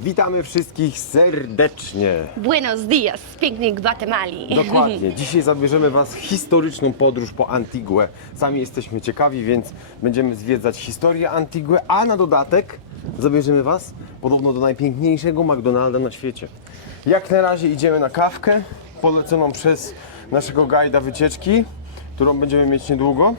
Witamy wszystkich serdecznie. Buenos dias z pięknej Gwatemali. Dokładnie. Dzisiaj zabierzemy Was w historyczną podróż po Antigüę. Sami jesteśmy ciekawi, więc będziemy zwiedzać historię Antigüę, a na dodatek zabierzemy Was podobno do najpiękniejszego McDonalda na świecie. Jak na razie idziemy na kawkę poleconą przez naszego guida wycieczki, którą będziemy mieć niedługo.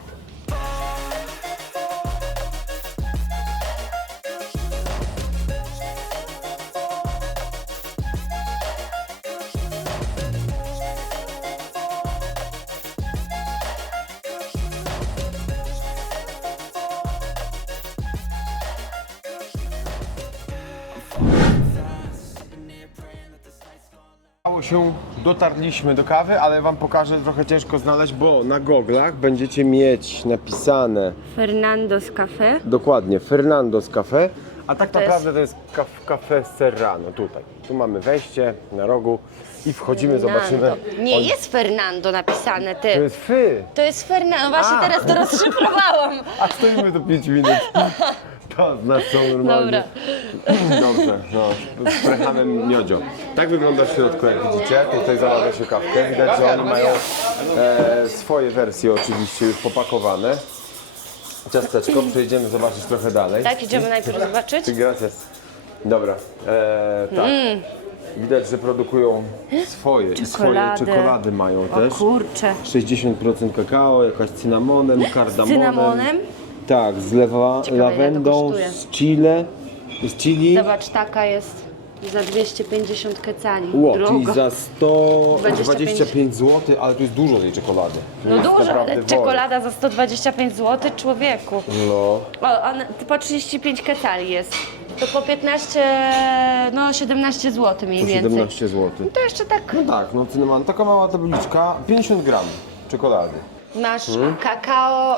Udało się, dotarliśmy do kawy, ale Wam pokażę, trochę ciężko znaleźć, bo na goglach będziecie mieć napisane Fernando's Cafe. dokładnie Fernando's Cafe, a tak To naprawdę to jest Cafe Serrano tutaj. Tu mamy wejście na rogu i wchodzimy, zobaczymy. Nie jest Fernando napisane, ty. To jest fy, To jest Fernando. Właśnie A. teraz to rozszyfrowałam. a stoimy tu 5 minut. To znaczą normalnie. Dobrze, no, z Prehamem Miodzio. Tak wygląda w środku, jak widzicie. Tutaj zamawia się kawkę. Widać, że oni mają swoje wersje oczywiście już popakowane. Ciasteczko, przejdziemy zobaczyć trochę dalej. Tak, idziemy najpierw zobaczyć. Gracias. Dobra, tak. Widać, że produkują swoje i swoje Czekolady. czekolady mają O też. kurczę. 60% kakao, jakaś cynamonem, kardamonem. Cynamonem? Tak, z Ciekawe, ile to lawendą, kosztuje. z chile, z chili. Zobacz, taka jest za 250 kecali. Ło, czyli Drogo. za 125 25 zł, ale tu jest dużo tej czekolady. No Jest dużo, naprawdę ale wol. czekolada za 125 zł, człowieku. No, O, po 35 kecali jest. To po 15, no 17 zł mniej po więcej. 17 zł. To jeszcze tak. No tak, no cynamon, taka mała tabliczka, 50 gram czekolady. Masz kakao,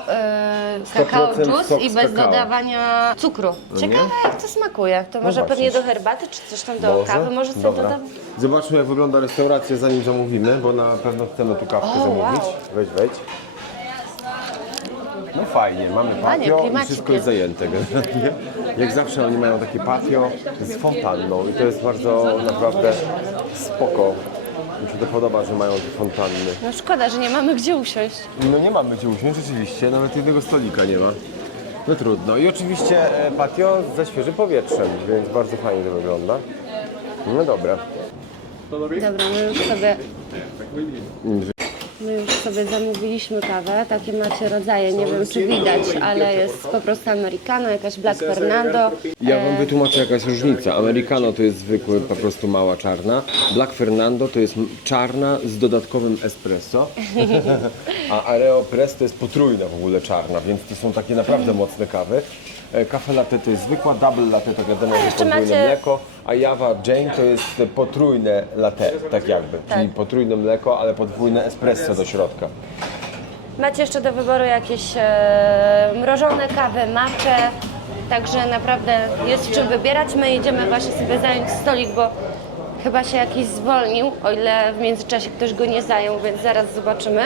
kakao 100% juice sok i z bez kakao. dodawania cukru. Ciekawe jak to smakuje. To może właśnie. pewnie do herbaty czy coś tam do kawy, może sobie Dobra. dodam. Zobaczmy, jak wygląda restauracja, zanim zamówimy, bo na pewno chcemy tu kawkę O, zamówić. wow. Wejdź. No fajnie, mamy patio i klimacik wszystko jest jest. zajęte generalnie. Jak zawsze oni mają takie patio z fontanną i to jest bardzo naprawdę spoko. Mi się to podoba, że mają te fontanny. No szkoda, że nie mamy gdzie usiąść. No nie mamy gdzie usiąść, rzeczywiście, nawet jednego stolika nie ma. No trudno. I oczywiście patio ze świeżym powietrzem, więc bardzo fajnie to wygląda. No dobra. Dobra, my już sobie zamówiliśmy kawę. Takie macie rodzaje, nie wiem czy widać, ale jest po prostu americano, jakaś Black Fernando. Ja Wam wytłumaczę, jaka jest różnica. Americano to jest zwykły, po prostu mała czarna. Black Fernando to jest czarna z dodatkowym espresso. A Aeropress to jest potrójna w ogóle czarna, więc to są takie naprawdę mocne kawy. Cafe latte to jest zwykła, double latte to wiadomo, że jeszcze podwójne macie- mleko, a Java Jane to jest potrójne latte, tak jakby, czyli potrójne mleko, ale podwójne espresso do środka. Macie jeszcze do wyboru jakieś mrożone kawy, matcze, także naprawdę jest w czym wybierać. My idziemy właśnie sobie zająć stolik, bo chyba się jakiś zwolnił, o ile w międzyczasie ktoś go nie zajął, więc zaraz zobaczymy.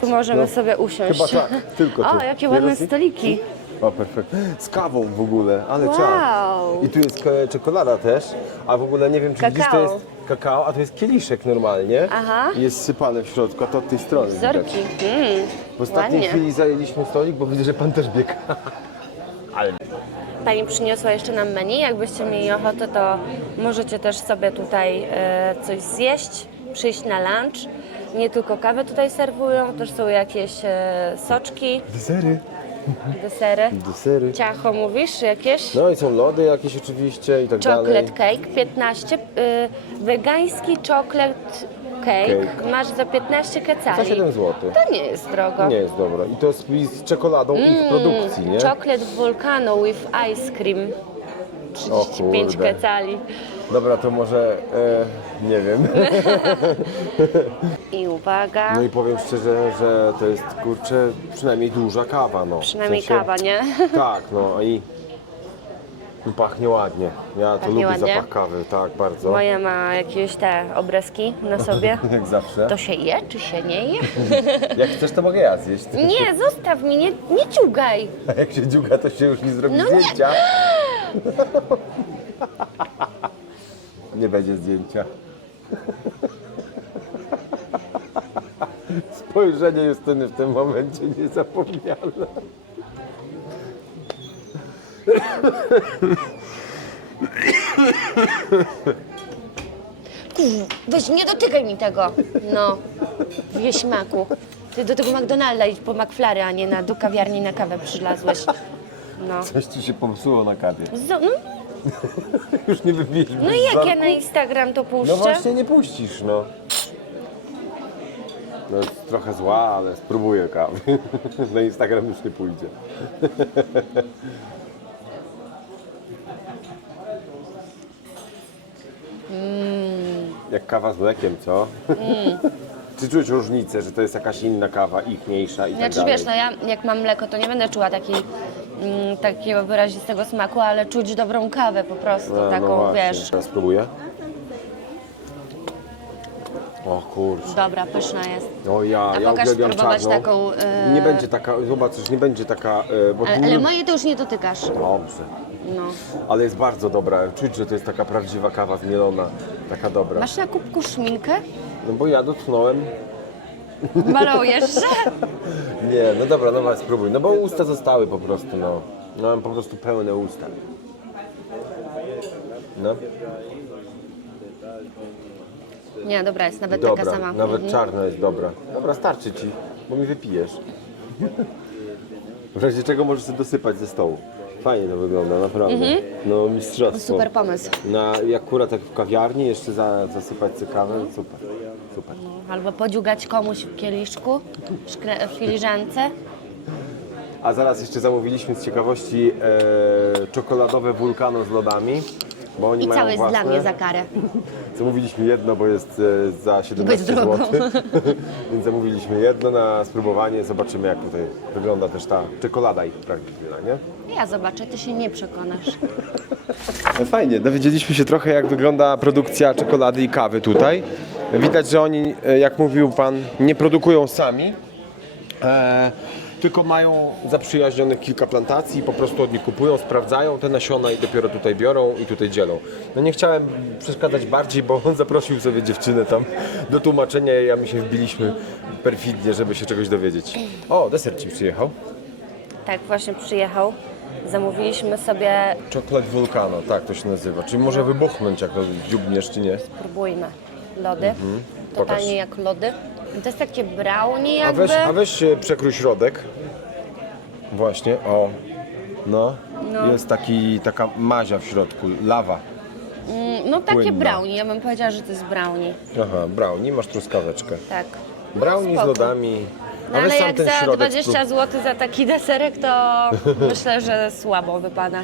Tu możemy sobie usiąść. Chyba tak, tylko tu. O, jakie ładne Jerosi? stoliki. O, perfekt. Z kawą w ogóle, ale Wow. czad. I tu jest czekolada też, a w ogóle nie wiem, czy widzisz, to Kakao. jest kakao, a to jest kieliszek normalnie. Aha. I jest sypane w środku, a to od tej strony widać. Wzorki. W ostatniej ładnie. chwili zajęliśmy stolik, bo widzę, że pan też biega. Ale Pani przyniosła jeszcze nam menu. Jakbyście mieli ochotę, to możecie też sobie tutaj coś zjeść, przyjść na lunch. Nie tylko kawę tutaj serwują, też są jakieś soczki, desery. desery. Desery. Ciacho mówisz jakieś? No i są lody jakieś oczywiście i tak dalej. Chocolate cake 15, wegański chocolate cake masz za 15 Za kecali. 7 zł. To nie jest drogo. Nie jest dobre. I to jest z czekoladą ich produkcji, nie? Chocolate volcano with ice cream. 35 kurde. kecali. Dobra, to może, nie wiem. I uwaga, No i powiem szczerze, że to jest, kurczę, przynajmniej duża kawa, no. przynajmniej W sensie- kawa, nie? Tak, no i pachnie ładnie. Ja to Pachnie lubię ładnie? zapach kawy, tak, bardzo. Moja ma jakieś te obrazki na sobie. Jak zawsze. To się je, czy się nie je? Jak chcesz, to mogę ja zjeść. Nie, zostaw mi, nie ciugaj. A jak się dziuga, to się już nie zrobi No nie. zdjęcia. Nie będzie zdjęcia. Spojrzenie Justyny w tym momencie niezapomniane. Weź, nie dotykaj mi tego. No, wieśmaku. Ty do tego McDonalda idź po McFlary, a nie do kawiarni na kawę przylazłeś. No. Coś ci się popsuło na kawie. No, Już nie wybijesz. no i jak ja na Instagram to puszczę? No właśnie nie puścisz, no. No jest trochę zła, ale spróbuję kawy. Na Instagram już nie pójdzie. Jak kawa z mlekiem, co? Czy czuć różnicę, że to jest jakaś inna kawa, ichniejsza i tak Znaczy dalej? wiesz, no ja jak mam mleko, to nie będę czuła takiego wyrazistego smaku, ale czuć dobrą kawę po prostu, taką, no właśnie. wiesz. Teraz spróbuję. O kurczę. Dobra, pyszna jest. O ja pokaż uwielbiam spróbować czarną. taką, Nie będzie taka, zobaczysz, nie będzie taka... bo Ale moje to już nie dotykasz. Dobrze. No. Ale jest bardzo dobra. Czuć, że to jest taka prawdziwa kawa zmielona. Taka dobra. Masz na kubku szminkę? No bo ja dotknąłem. Malujesz się? Nie, no dobra, no weź spróbuj. No bo usta zostały po prostu, no. No mam po prostu pełne usta. No. Nie, dobra jest, nawet Dobra, taka sama. nawet czarna jest dobra. Dobra, starczy ci, bo mi wypijesz. W razie czego możesz sobie dosypać ze stołu. Fajnie to wygląda, naprawdę. No mistrzostwo. Super pomysł. Jak akurat jak w kawiarni, jeszcze zasypać sobie kawę, super. Super. Albo podziugać komuś w kieliszku, w filiżance. A zaraz jeszcze zamówiliśmy z ciekawości czekoladowe wulkano z lodami. Bo oni I mają całe jest własne. dla mnie za karę. Zamówiliśmy jedno, bo jest za 17 drogo. zł. Więc zamówiliśmy jedno na spróbowanie. Zobaczymy, jak tutaj wygląda też ta czekolada ich prawdziwa, nie? Ja zobaczę, ty się nie przekonasz. No fajnie, dowiedzieliśmy się trochę, jak wygląda produkcja czekolady i kawy tutaj. Widać, że oni, jak mówił pan, nie produkują sami, tylko mają zaprzyjaźnionych kilka plantacji i po prostu od nich kupują, sprawdzają te nasiona i dopiero tutaj biorą i tutaj dzielą. No nie chciałem przeszkadzać bardziej, bo on zaprosił sobie dziewczynę tam do tłumaczenia i my się wbiliśmy perfidnie, żeby się czegoś dowiedzieć. O, deser ci przyjechał. Tak, właśnie przyjechał. Zamówiliśmy sobie, Chocolate Volcano, tak to się nazywa. Czyli może wybuchnąć, jak to dziubniesz, czy nie? spróbujmy, lody. Totalnie Pokaż. jak lody. To jest takie brownie A jakby. weź przekrój środek. Właśnie, o. No. Jest taka mazia w środku, lawa. No takie płynna. brownie, ja bym powiedziała, że to jest brownie. Aha, brownie, masz truskaweczkę. Tak. Brownie z spoko. lodami. No A weź ale sam jak ten za środek 20 zł za taki deserek, to myślę, że słabo wypada.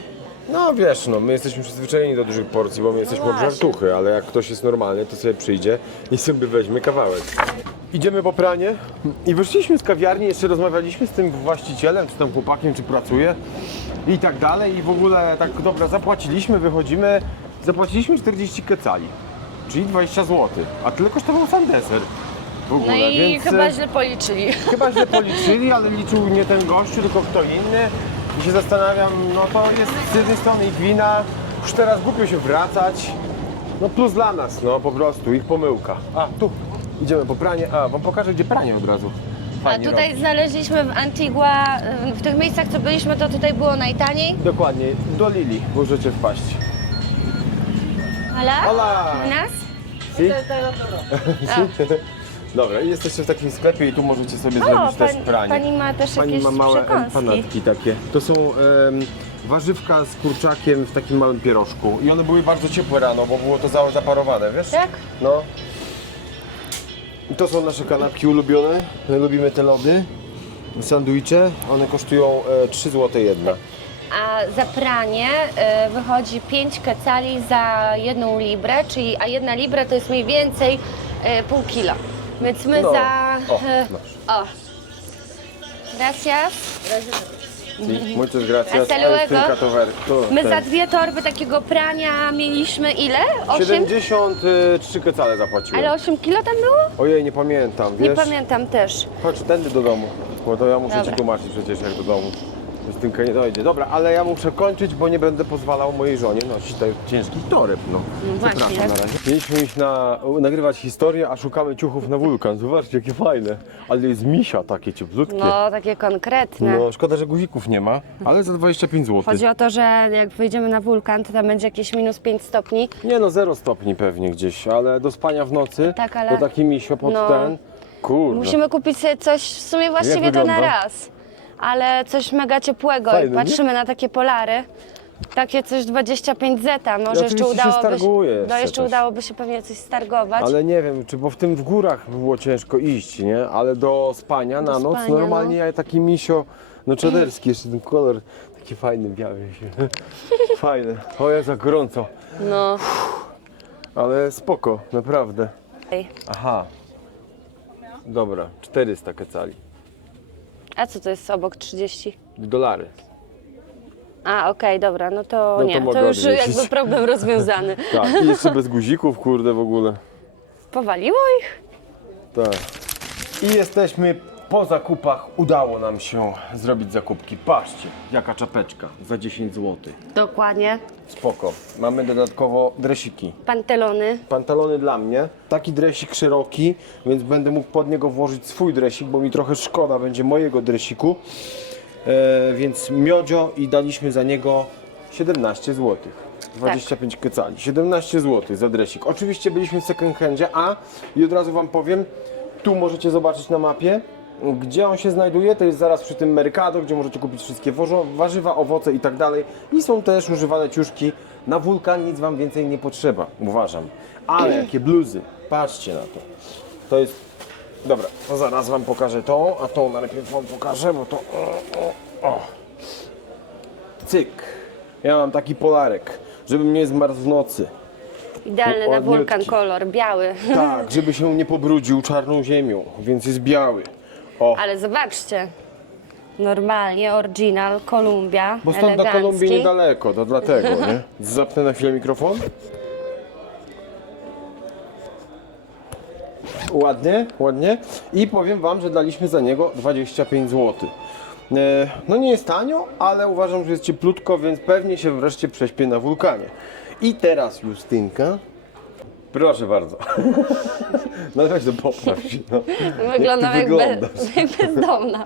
No wiesz, no my jesteśmy przyzwyczajeni do dużych porcji, bo my jesteśmy od właśnie. żartuchy, ale jak ktoś jest normalny, to sobie przyjdzie i sobie weźmie kawałek. Idziemy po pranie i wyszliśmy z kawiarni, jeszcze rozmawialiśmy z tym właścicielem, czy tam chłopakiem, czy pracuje i tak dalej i w ogóle tak dobra, zapłaciliśmy, wychodzimy, zapłaciliśmy 40 kecali, czyli 20 zł, a tyle kosztował sam deser w ogóle, No i więc chyba źle policzyli. chyba źle policzyli, ale liczył nie ten gościu, tylko kto inny i się zastanawiam, no to jest z jednej strony ich wina, już teraz głupio się wracać, no plus dla nas, no po prostu, ich pomyłka. A, tu, idziemy po pranie, wam pokażę, gdzie pranie od razu. A Fajnie tutaj robi. znaleźliśmy w Antigua, w tych miejscach, co byliśmy, to tutaj było najtaniej. Dokładnie, do Lili możecie wpaść. Hola? Hola! Nas? Si? Dobra, i jesteście w takim sklepie i tu możecie sobie O, zrobić też pranie. pani ma też Pani jakieś ma małe przekąski. empanadki takie. To są warzywka z kurczakiem w takim małym pierożku. I one były bardzo ciepłe rano, bo było to zaparowane, wiesz? Tak? No. I to są nasze kanapki ulubione. My lubimy te lody. Sandwicze. One kosztują 3 zł jedna. A za pranie wychodzi 5 kecali za 1 librę, a 1 libra to jest mniej więcej pół kila. Więc my No. za... O, o. Gracias. Sí, muchas gracias. Hasta Ale luego. tylko to My ten. za 2 torby takiego prania mieliśmy ile? 8? 73 kecale zapłaciłem. Ale 8 kilo tam było? Ojej, nie pamiętam, Nie wiesz? pamiętam też. Chodź, tędy do domu, bo to ja muszę Dobra. ci tłumaczyć przecież jak do domu. Justynka nie dojdzie. Dobra, ale ja muszę kończyć, bo nie będę pozwalał mojej żonie nosić tak ciężkich toreb, no. właśnie. Przepraszam na razie. Mieliśmy iść nagrywać historię, a szukamy ciuchów na wulkan. Zobaczcie, jakie fajne. Ale jest misia takie cieplutkie. No, takie konkretne. No, szkoda, że guzików nie ma, ale za 25 zł. Chodzi o to, że jak wyjdziemy na wulkan, to tam będzie jakieś minus 5 stopni. Nie no, 0 stopni pewnie gdzieś, ale do spania w nocy, Tak, ale- to taki misio pod No. ten. Kurde. Musimy kupić sobie coś w sumie właściwie to na wygląda? raz. Ale coś mega ciepłego. Fajne, I patrzymy na takie polary. Takie coś 25 zeta. Może oczywiście jeszcze się udałoby starguje no jeszcze jeszcze coś. udałoby się pewnie coś stargować. Ale nie wiem, czy bo w tym w górach było ciężko iść, nie? Ale do spania na noc spania, normalnie ja taki misio, no czaderski, jeszcze ten kolor taki fajny, biały się. Fajny. O, jest za gorąco. No. Ale spoko, naprawdę. Ej. Aha. Dobra, 400 kecali. A co to jest obok 30? $. A, okej, dobra, no to No to nie. mogę To już odwrócić. jakby problem rozwiązany. Tak, i jeszcze bez guzików, kurde, w ogóle. Powaliło ich? Tak. I jesteśmy po zakupach. Udało nam się zrobić zakupki. Patrzcie, jaka czapeczka za 10 zł. Dokładnie. Spoko. Mamy dodatkowo dresiki. Pantelony. Pantalony dla mnie. Taki dresik szeroki, więc będę mógł pod niego włożyć swój dresik, bo mi trochę szkoda będzie mojego dresiku. Więc miodzio i daliśmy za niego 17 zł. 25 kecali. 17 zł za dresik. Oczywiście byliśmy w second handzie, i od razu wam powiem, tu możecie zobaczyć na mapie, gdzie on się znajduje. To jest zaraz przy tym Mercado, gdzie możecie kupić wszystkie warzywa, owoce i tak dalej. I są też używane ciuszki. Na wulkan nic wam więcej nie potrzeba, uważam. Ale jakie bluzy, patrzcie na to. To jest... Dobra, to zaraz wam pokażę to, a to najpierw wam pokażę, bo to... O. Cyk. Ja mam taki polarek, żebym nie zmarzł w nocy. Idealny na Ładniutki. wulkan kolor, biały. Tak, żeby się nie pobrudził czarną ziemią, więc jest biały. O, Ale zobaczcie. Normalnie, oryginal, Kolumbia, bo stąd do elegancki. Kolumbii niedaleko, to dlatego, nie? Zapnę na chwilę mikrofon. Ładnie, ładnie. I powiem wam, że daliśmy za niego 25 zł. No nie jest tanio, ale uważam, że jest cieplutko, więc pewnie się wreszcie prześpię na wulkanie. I teraz Justynka. Proszę bardzo. No weź to popraw się. No. Wyglądam Jak ty jak, wyglądasz. jak bezdomna.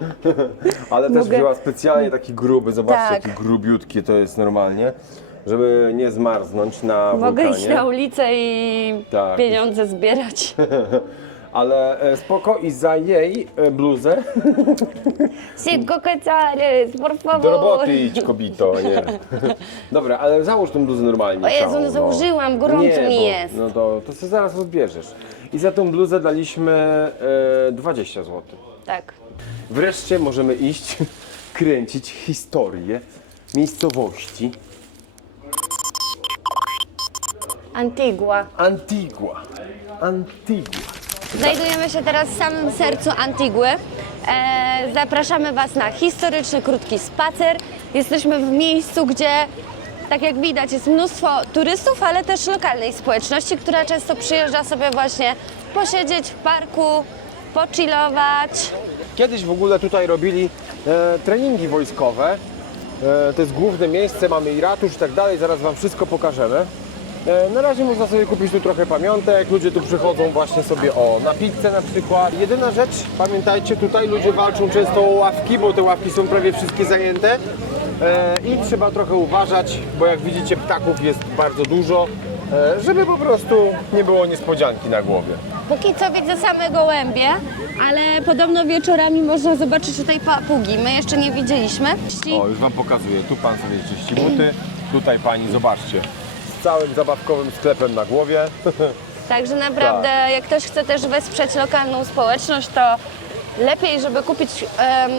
Ale też Mogę- wzięła specjalnie taki gruby, zobaczcie Tak. jaki grubiutki to jest normalnie, żeby nie zmarznąć na Mogę wulkanie. iść na ulicę i Tak. pieniądze zbierać. Ale spoko i za jej bluzę Cinco quetzales, por favor. do roboty idź, kobito, nie. Dobra, ale załóż tą bluzę normalnie. O Jezu, całą, no założyłam, gorąco nie, mi bo, jest. No to sobie zaraz odbierzesz. I za tą bluzę daliśmy 20 zł. Tak. Wreszcie możemy iść kręcić historię miejscowości Antigua. Antigua. Antigua. Znajdujemy się teraz w samym sercu Antigły. Zapraszamy Was na historyczny, krótki spacer. Jesteśmy w miejscu, gdzie, tak jak widać, jest mnóstwo turystów, ale też lokalnej społeczności, która często przyjeżdża sobie właśnie posiedzieć w parku, pochillować. Kiedyś w ogóle tutaj robili treningi wojskowe. To jest główne miejsce, mamy i ratusz i tak dalej, zaraz wam wszystko pokażemy. Na razie można sobie kupić tu trochę pamiątek, ludzie tu przychodzą właśnie sobie na pizzę na przykład. Jedyna rzecz, pamiętajcie, tutaj ludzie walczą często o ławki, bo te ławki są prawie wszystkie zajęte. I trzeba trochę uważać, bo jak widzicie ptaków jest bardzo dużo, żeby po prostu nie było niespodzianki na głowie. Póki co widzę same gołębie, ale podobno wieczorami można zobaczyć tutaj papugi. My jeszcze nie widzieliśmy. O, już wam pokazuję. Tu pan sobie czyści buty, tutaj pani, zobaczcie, z całym zabawkowym sklepem na głowie. Także naprawdę, jak ktoś chce też wesprzeć lokalną społeczność, to lepiej, żeby kupić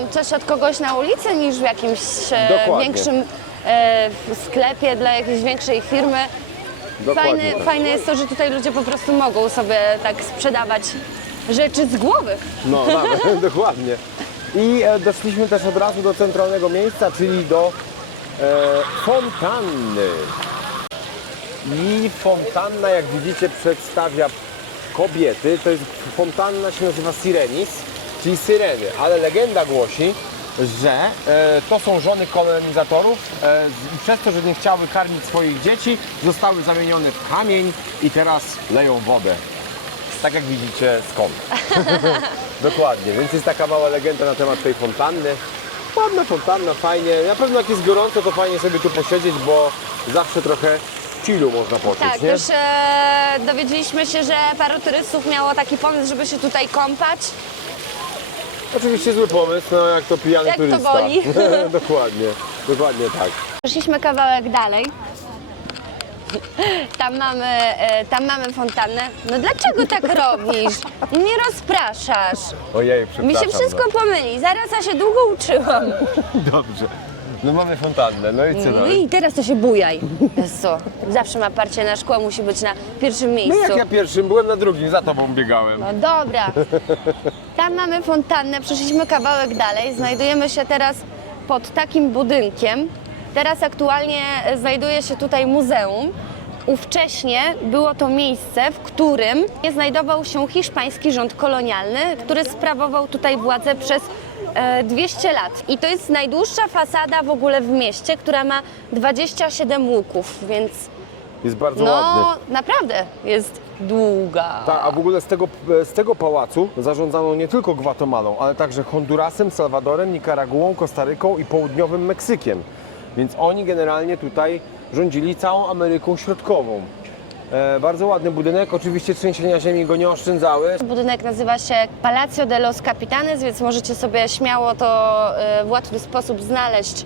coś od kogoś na ulicy, niż w jakimś Dokładnie. większym sklepie dla jakiejś większej firmy. Dokładnie tak. Fajne jest to, że tutaj ludzie po prostu mogą sobie tak sprzedawać rzeczy z głowy. No, nawet, dokładnie. I doszliśmy też od razu do centralnego miejsca, czyli do fontanny. I fontanna, jak widzicie, przedstawia kobiety. To jest fontanna, się nazywa Sirenis, czyli syreny, ale legenda głosi, że to są żony kolonizatorów i przez to, że nie chciały karmić swoich dzieci, zostały zamienione w kamień i teraz leją wodę. Tak jak widzicie, skąd. Dokładnie, więc jest taka mała legenda na temat tej fontanny. Ładna fontanna, fajnie. Na pewno jak jest gorąco, to fajnie sobie tu posiedzieć, bo zawsze trochę chillu można poczuć, Tak, nie? też dowiedzieliśmy się, że paru turystów miało taki pomysł, żeby się tutaj kąpać. Oczywiście zły pomysł, no jak to pijany Jak to turysta. boli. Dokładnie, dokładnie tak. Przeszliśmy kawałek dalej. Tam mamy fontannę. No dlaczego tak robisz? Nie rozpraszasz. Ojej, przepraszam. Mi się wszystko pomyli. Zaraz ja się długo uczyłam. Dobrze. No mamy fontannę, no i co No dalej? i teraz to się bujaj. Jezu, zawsze ma parcie na szkło, musi być na pierwszym No miejscu. jak ja pierwszym byłem, na drugim, za tobą biegałem. No dobra. Tam mamy fontannę, przeszliśmy kawałek dalej. Znajdujemy się teraz pod takim budynkiem. Teraz aktualnie znajduje się tutaj muzeum. Ówcześnie było to miejsce, w którym znajdował się hiszpański rząd kolonialny, który sprawował tutaj władzę przez 200 lat. I to jest najdłuższa fasada w ogóle w mieście, która ma 27 łuków, więc Jest bardzo no ładny. naprawdę jest długa. Tak, a w ogóle z tego pałacu zarządzano nie tylko Gwatemalą, ale także Hondurasem, Salwadorem, Nikaraguą, Kostaryką i południowym Meksykiem. Więc oni generalnie tutaj rządzili całą Ameryką Środkową. Bardzo ładny budynek, oczywiście trzęsienia ziemi go nie oszczędzały. Budynek nazywa się Palacio de los Capitanes, więc możecie sobie śmiało to w łatwy sposób znaleźć.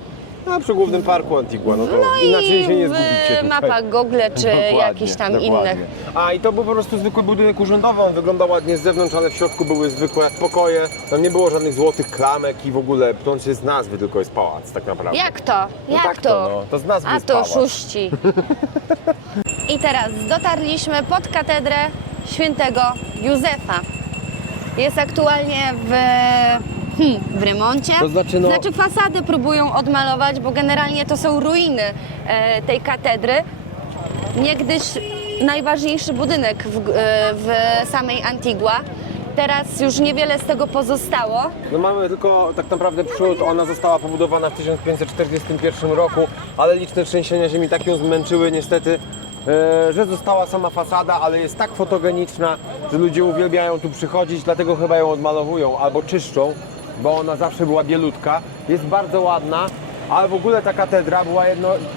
A przy głównym parku Antigua, no to inaczej się nie w zgubicie tutaj. mapach Google czy Dokładnie, jakichś tam dokładnie. innych. A i to był po prostu zwykły budynek urzędowy, on wyglądał ładnie z zewnątrz, ale w środku były zwykłe pokoje. Tam nie było żadnych złotych klamek i w ogóle to jest z nazwy, tylko jest pałac tak naprawdę. Jak to? No Jak tak to? no. To z nazwy A jest to pałac. szuści. I teraz dotarliśmy pod katedrę świętego Józefa. Jest aktualnie w remoncie. To znaczy, no- fasady próbują odmalować, bo generalnie to są ruiny tej katedry. Niegdyś najważniejszy budynek w samej Antigua. Teraz już niewiele z tego pozostało. No mamy tylko tak naprawdę przód, ona została pobudowana w 1541 roku, ale liczne trzęsienia ziemi tak ją zmęczyły niestety, że została sama fasada, ale jest tak fotogeniczna, że ludzie uwielbiają tu przychodzić, dlatego chyba ją odmalowują albo czyszczą, bo ona zawsze była bielutka. Jest bardzo ładna, ale w ogóle ta katedra była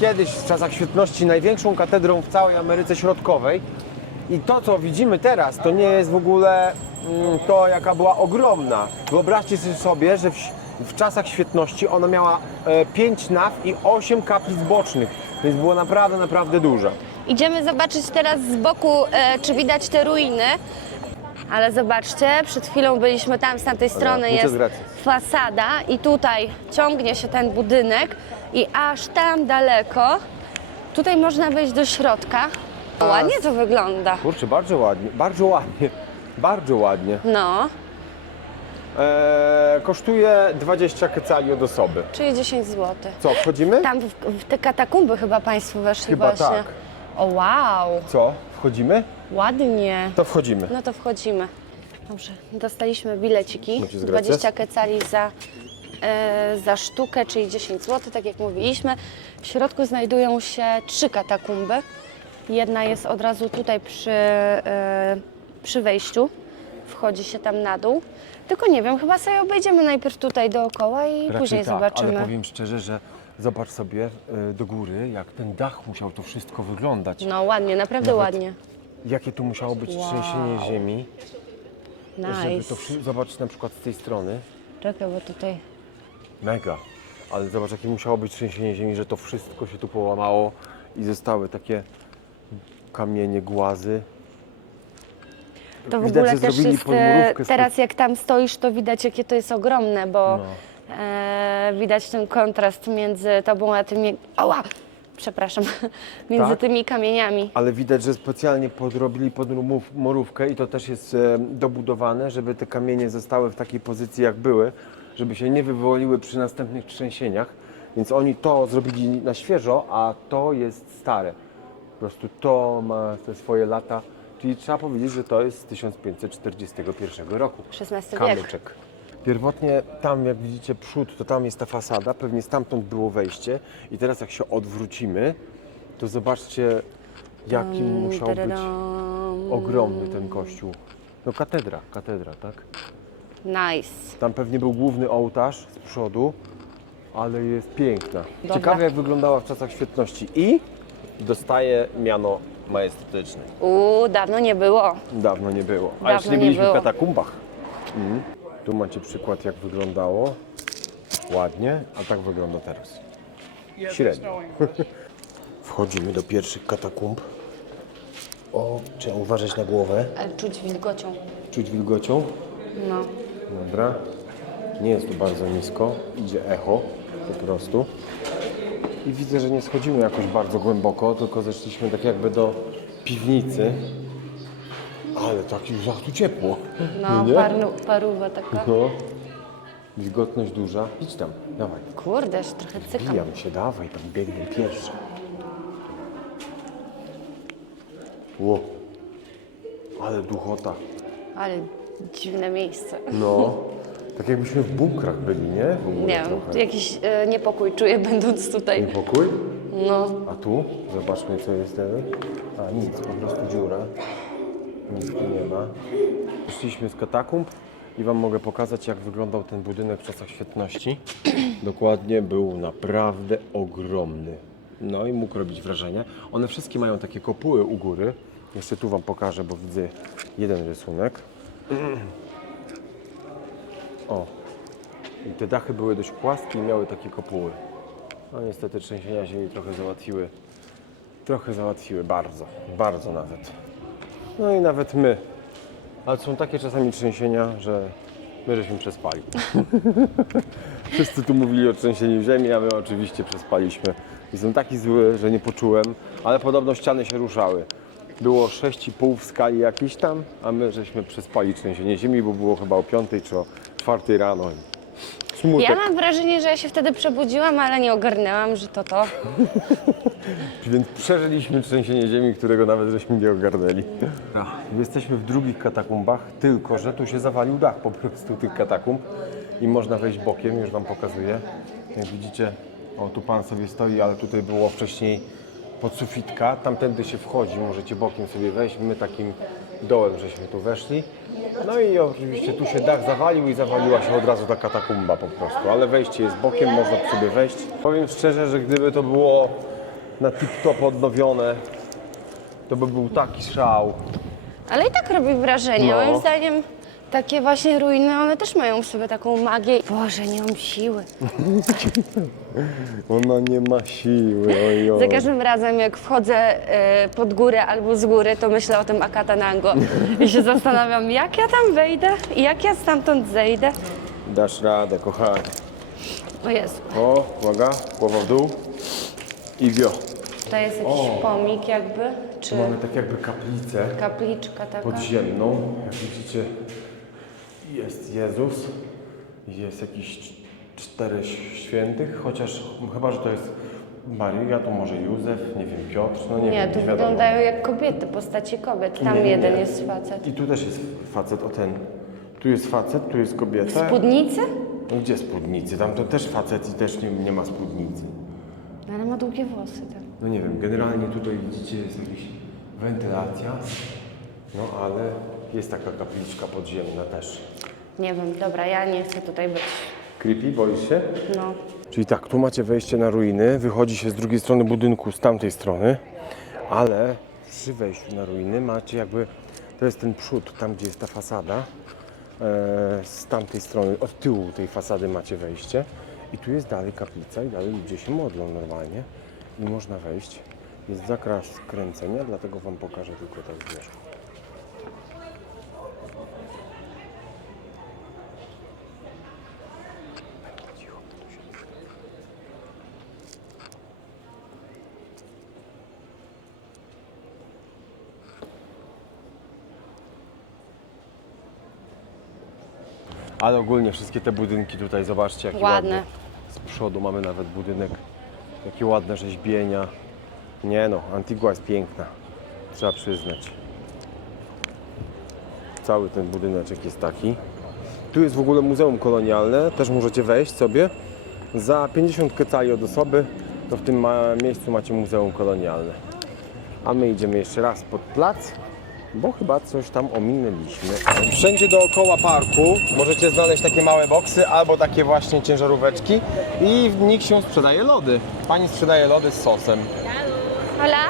kiedyś w czasach świetności największą katedrą w całej Ameryce Środkowej. I to, co widzimy teraz, to nie jest w ogóle to, jaka była ogromna. Wyobraźcie sobie, że w czasach świetności ona miała 5 naw i 8 kaplic bocznych, więc była naprawdę, naprawdę duża. Idziemy zobaczyć teraz z boku, czy widać te ruiny. Ale zobaczcie, przed chwilą byliśmy tam, z tamtej strony muchas jest gracias. fasada i tutaj ciągnie się ten budynek i aż tam daleko, tutaj można wejść do środka. Ładnie to wygląda. Kurczę, bardzo ładnie, bardzo ładnie, bardzo ładnie. No, Kosztuje 20 quetzali od osoby. czyli 10 zł. Co, wchodzimy? Tam w te katakumby chyba Państwo weszli Chyba właśnie. tak. O wow, Co, wchodzimy? ładnie. To wchodzimy. No to wchodzimy. Dobrze, dostaliśmy bileciki. Muchas gracias. 20 quetzali za sztukę, czyli 10 zł, tak jak mówiliśmy. W środku znajdują się 3 katakumby. Jedna jest od razu tutaj przy wejściu. Wchodzi się tam na dół. Tylko nie wiem, chyba sobie obejdziemy najpierw tutaj dookoła i Raczej później tak, zobaczymy. ale powiem szczerze, że zobacz sobie do góry, jak ten dach musiał to wszystko wyglądać. No ładnie, naprawdę Nawet ładnie. Jakie tu musiało być trzęsienie ziemi, żeby Nice. to zobaczyć na przykład z tej strony. Czekaj, bo tutaj... Mega. Ale zobacz, jakie musiało być trzęsienie ziemi, że to wszystko się tu połamało i zostały takie kamienie, głazy. To w Widać, ogóle że też zrobili jest, podmurówkę z teraz jak tam stoisz, to widać, jakie to jest ogromne, bo No. widać ten kontrast między tobą a tymi... Oła! Przepraszam. Między Tak? tymi kamieniami. Ale widać, że specjalnie podrobili podmurówkę i to też jest dobudowane, żeby te kamienie zostały w takiej pozycji, jak były, żeby się nie wywoliły przy następnych trzęsieniach. Więc oni to zrobili na świeżo, a to jest stare. Po prostu to ma te swoje lata. Czyli trzeba powiedzieć, że to jest z 1541 roku. XVI wiek. Kamyczek. Pierwotnie tam, jak widzicie, przód, to tam jest ta fasada, pewnie stamtąd było wejście. I teraz jak się odwrócimy, to zobaczcie, jaki musiał być ogromny ten kościół. No katedra, tak? Nice. Tam pewnie był główny ołtarz z przodu, ale jest piękna. Dobra. Ciekawe, jak wyglądała w czasach świetności i dostaje miano majestetyczne. Dawno nie było. Dawno nie było. A Dawno jeszcze nie nie byliśmy było. w katakumbach. Tu macie przykład, jak wyglądało. Ładnie, a tak wygląda teraz. Średnio. Wchodzimy do pierwszych katakumb. O, trzeba uważać na głowę. Ale czuć wilgocią. Czuć wilgocią. No. Dobra. Nie jest tu bardzo nisko. Idzie echo po prostu. I widzę, że nie schodzimy jakoś bardzo głęboko, tylko zeszliśmy tak jakby do piwnicy. Ale tak już tu ciepło. No, nie? paruwa taka. No. Wilgotność duża. Idź tam, dawaj. Kurde, aż trochę cykam. Bijam się, dawaj, tam biegnę pierwszy. Ło. Ale duchota. Ale dziwne miejsce. No. Tak jakbyśmy w bunkrach byli, nie? W ogóle Nie wiem, trochę. jakiś niepokój czuję będąc tutaj. Niepokój? No. A tu? Zobaczmy, co jest teraz. A nic, po prostu dziura. Nic tu nie ma. Wyszliśmy z katakumb i Wam mogę pokazać, jak wyglądał ten budynek w czasach świetności. Dokładnie, był naprawdę ogromny. No i mógł robić wrażenie. One wszystkie mają takie kopuły u góry. Jeszcze tu Wam pokażę, bo widzę jeden rysunek. O. I te dachy były dość płaskie i miały takie kopuły. No niestety trzęsienia ziemi trochę załatwiły, bardzo nawet. No i nawet my. Ale są takie czasami trzęsienia, że my żeśmy przespali. Wszyscy tu mówili o trzęsieniu ziemi, a my oczywiście przespaliśmy. Jestem taki zły, że nie poczułem, ale podobno ściany się ruszały. Było 6,5 w skali jakiejś tam, a my żeśmy przespali trzęsienie ziemi, bo było chyba o 5 czy o 4 rano. Smutek. Ja mam wrażenie, że ja się wtedy przebudziłam, ale nie ogarnęłam, że to. Więc przeżyliśmy trzęsienie ziemi, którego nawet żeśmy nie ogarnęli. Jesteśmy w drugich katakumbach, tylko że tu się zawalił dach po prostu tych katakumb i można wejść bokiem, już Wam pokazuję. Jak widzicie, o tu Pan sobie stoi, ale tutaj było wcześniej podsufitka, tamtędy się wchodzi, możecie bokiem sobie wejść, my takim dołem żeśmy tu weszli. No i oczywiście tu się dach zawalił i zawaliła się od razu ta katakumba po prostu, ale wejście jest bokiem, można sobie wejść. Powiem szczerze, że gdyby to było na tip-top odnowione, to by był taki szał. Ale i tak robi wrażenie. No. Moim zdaniem takie właśnie ruiny, one też mają w sobie taką magię. Boże, nie mam siły. Ona nie ma siły, ojoj. Za każdym razem, jak wchodzę pod górę albo z góry, to myślę o tym Akatanango i się zastanawiam, jak ja tam wejdę i jak ja stamtąd zejdę. Dasz radę, kochanie. O Jezu, O, uwaga, głowa w dół i wio. to jest jakiś pomnik jakby, czy Tu mamy tak jakby kaplicę kapliczka taka. podziemną. Jak widzicie, jest Jezus, jest jakiś 4 świętych, chociaż chyba, że to jest Maryja, to może Józef, nie wiem, Piotr, no nie Nie, wiem, tu nie wiadomo. wyglądają jak kobiety, postaci kobiet. Tam Nie, nie, jeden nie. jest facet. I tu też jest facet, o ten. Tu jest facet, tu jest kobieta. Spódnicy? No gdzie spódnicy? Tam to też facet i też nie ma spódnicy. No, ale ma długie włosy tam. No nie wiem, generalnie tutaj widzicie jest jakaś wentylacja, no ale jest taka kapliczka podziemna też. Nie wiem, dobra, ja nie chcę tutaj być. Creepy, boisz się? No. Czyli tak, tu macie wejście na ruiny, wychodzi się z drugiej strony budynku, z tamtej strony, ale przy wejściu na ruiny macie jakby, to jest ten przód, tam gdzie jest ta fasada, z tamtej strony, od tyłu tej fasady macie wejście i tu jest dalej kaplica i dalej ludzie się modlą normalnie i można wejść. Jest zakaz kręcenia, dlatego Wam pokażę tylko tak z wierzchu. Cicho, tu się Ale ogólnie wszystkie te budynki tutaj, zobaczcie jakie Ładne. ładne. Z przodu mamy nawet budynek, jakie ładne rzeźbienia. Nie no, Antigua jest piękna, trzeba przyznać. Cały ten budyneczek jest taki. Tu jest w ogóle muzeum kolonialne, też możecie wejść sobie. Za 50 kecali od osoby, to w tym miejscu macie muzeum kolonialne. A my idziemy jeszcze raz pod plac, bo chyba coś tam ominęliśmy. Wszędzie dookoła parku możecie znaleźć takie małe boksy albo takie właśnie ciężaróweczki i w nich się sprzedaje lody. Pani sprzedaje lody z sosem. Hola,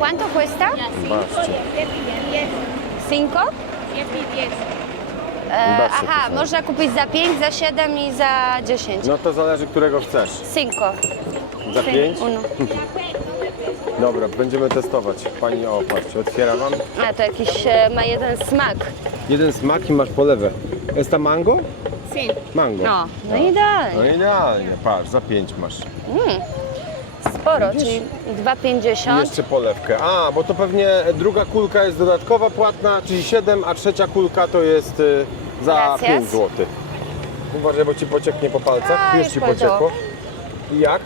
¿cuánto cuesta? Zobaczcie. 5? Zobaczcie, Aha, proszę. można kupić za 5, za 7 i za 10. No to zależy, którego chcesz. 5. Za 5? Uno. Dobra, będziemy testować. Pani, o patrzcie, otwiera wam. A to jakiś ma jeden smak. Jeden smak i masz polewę. Jest ta mango? Si. Mango. No No idealnie. idealnie, patrz, za 5 masz. Sporo, Widzisz? czyli I 2,50. jeszcze polewkę. A, bo to pewnie druga kulka jest dodatkowa płatna, czyli 7, a trzecia kulka to jest za Gracias. 5 zł. Uważaj, bo ci pocieknie po palcach. A, Już już ci poleciało. pociekło. I jak?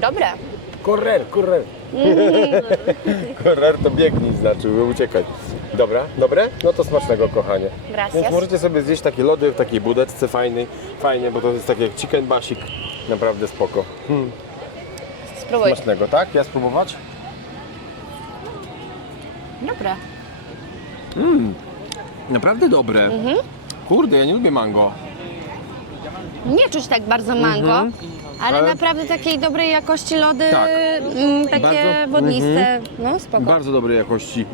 Dobre. Korrer. Korrer to biegnij, znaczy, uciekaj. Dobra, dobre? No to smacznego, kochanie. Gracias. Więc możecie sobie zjeść takie lody w takiej budeczce fajnie, bo to jest takie jak chicken basik. Naprawdę spoko. Spróbuj. Smacznego, tak? Ja spróbować? Dobre. Naprawdę dobre. Kurde, ja nie lubię mango. Nie czuć tak bardzo mango, ale Ale- naprawdę takiej dobrej jakości lody, Tak. takie Bardzo- wodniste. No spoko. Bardzo dobrej jakości.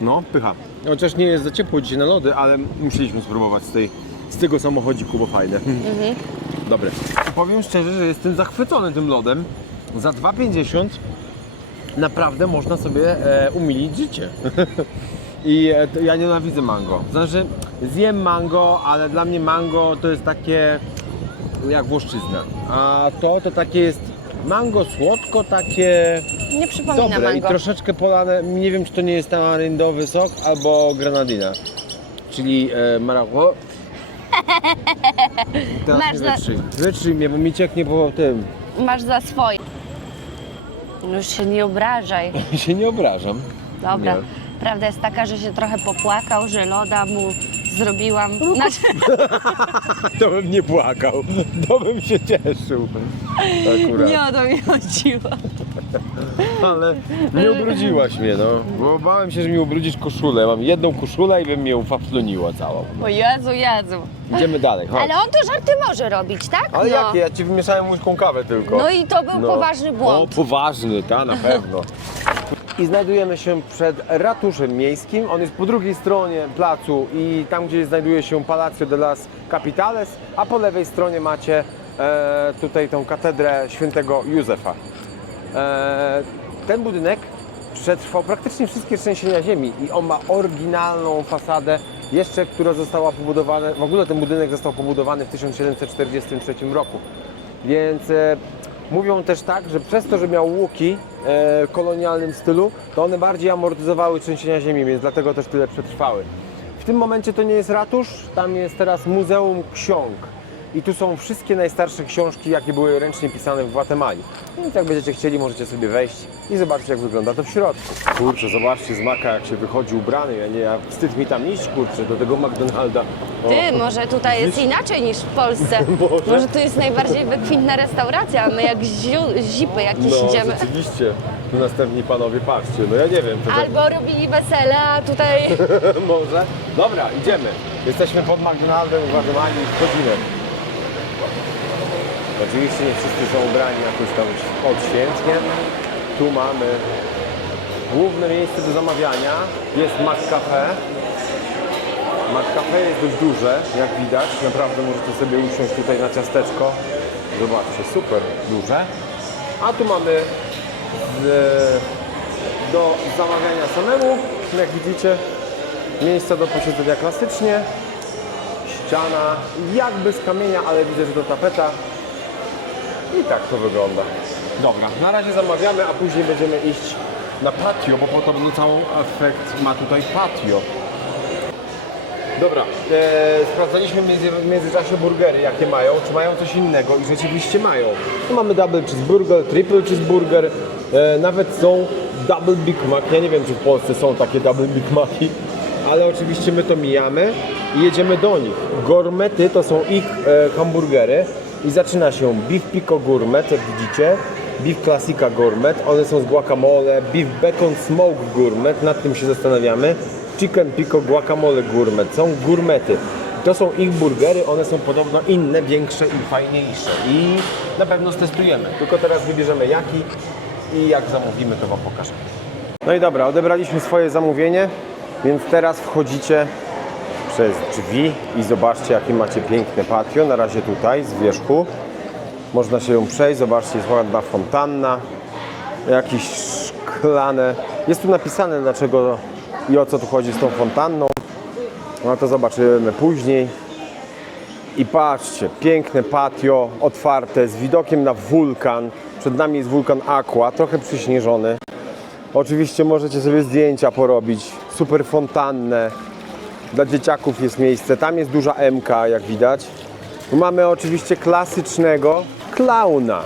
No, pycha. Chociaż nie jest za ciepło dzisiaj na lody, ale musieliśmy spróbować z tego samochodziku, bo fajne. Dobre. Powiem szczerze, że jestem zachwycony tym lodem. Za 2,50 naprawdę można sobie umilić życie. I ja nienawidzę mango. Znaczy, zjem mango, ale dla mnie mango to jest takie jak włoszczyzna. A to takie jest mango słodko, takie Nie przypomina dobre mango. i troszeczkę polane. Nie wiem, czy to nie jest tamaryndowy sok albo granadina. Czyli marago. Teraz Masz nie za- wytrzyj mnie, bo mi cieknie po tym. Masz za swoje. No już się nie obrażaj. się nie obrażam. Dobra. Nie. Prawda jest taka, że się trochę popłakał, że loda mu zrobiłam. Znaczy, To bym nie płakał, to bym się cieszył. Akurat. nie o to mi chodziło. Ale nie ubrudziłaś mnie, no. Bo bałem się, że mi ubrudzisz koszulę. Mam jedną koszulę i bym ją fafloniła całą. O Jezu. Idziemy dalej, chodź. Ale on to żarty może robić, tak? Ale no. jakie? Ja ci wymieszałem łyżką kawę tylko. No i to był poważny błąd. O, poważny, ta na pewno. I znajdujemy się przed ratuszem miejskim. On jest po drugiej stronie placu i tam, gdzie znajduje się Palacio de las Capitales, a po lewej stronie macie tutaj tą katedrę świętego Józefa. Ten budynek przetrwał praktycznie wszystkie trzęsienia ziemi i on ma oryginalną fasadę, jeszcze która została pobudowana, w ogóle ten budynek został pobudowany w 1743 roku. Więc mówią też tak, że przez to, że miał łuki w kolonialnym stylu, to one bardziej amortyzowały trzęsienia ziemi, więc dlatego też tyle przetrwały. W tym momencie to nie jest ratusz, tam jest teraz Muzeum Ksiąg. I tu są wszystkie najstarsze książki, jakie były ręcznie pisane w Gwatemali. Więc jak będziecie chcieli, możecie sobie wejść i zobaczyć, jak wygląda to w środku. Kurczę, zobaczcie z Maka, jak się wychodzi ubrany. Wstyd mi tam iść, kurczę, do tego McDonalda. O. Ty, może tutaj jest inaczej niż w Polsce. Może tu jest najbardziej wykwintna restauracja, a my jak zipy jakieś No, idziemy. rzeczywiście. Tu następni panowie, patrzcie, no ja nie wiem. To tak- Albo robili wesele, a tutaj... Może? Dobra, idziemy. Jesteśmy pod McDonaldem w Gwatemali i wchodzimy. Oczywiście nie wszyscy są ubrani jakoś tam odświętnie. Tu mamy główne miejsce do zamawiania. Jest McCafe. McCafe jest dość duże, jak widać. Naprawdę możecie sobie usiąść tutaj na ciasteczko. Zobaczcie, super duże. A tu mamy do zamawiania samemu, jak widzicie. Miejsca do posiedzenia klasycznie. Ściana jakby z kamienia, ale widzę, że to tapeta. I tak to wygląda. Dobra, na razie zamawiamy, a później będziemy iść na patio, bo podobno cały efekt ma tutaj patio. Dobra, sprawdzaliśmy w międzyczasie burgery, jakie mają, czy mają coś innego i rzeczywiście mają. Tu mamy double cheeseburger, triple cheeseburger, nawet są Double Big Mac. Ja nie wiem, czy w Polsce są takie Double Big Maci, ale oczywiście my to mijamy i jedziemy do nich. Gourmety to są ich hamburgery i zaczyna się Beef Pico Gourmet, jak widzicie. Beef Classica Gourmet, one są z guacamole. Beef Bacon Smoke Gourmet, nad tym się zastanawiamy. Chicken Pico Guacamole Gourmet, są gourmety. To są ich burgery, one są podobno inne, większe i fajniejsze i na pewno stestujemy. Tylko teraz wybierzemy jaki i jak zamówimy, to Wam pokażę. No i dobra, odebraliśmy swoje zamówienie, więc teraz wchodzicie przez drzwi i zobaczcie, jakie macie piękne patio. Na razie tutaj z wierzchu. Można się ją przejść, zobaczcie, jest ładna fontanna, jakieś szklane. Jest tu napisane, dlaczego i o co tu chodzi z tą fontanną. No to zobaczymy później. I patrzcie, piękne patio, otwarte, z widokiem na wulkan. Przed nami jest wulkan Aqua, trochę przyśnieżony. Oczywiście możecie sobie zdjęcia porobić, super fontannę. Dla dzieciaków jest miejsce, tam jest duża MK, jak widać. Tu mamy oczywiście klasycznego klauna,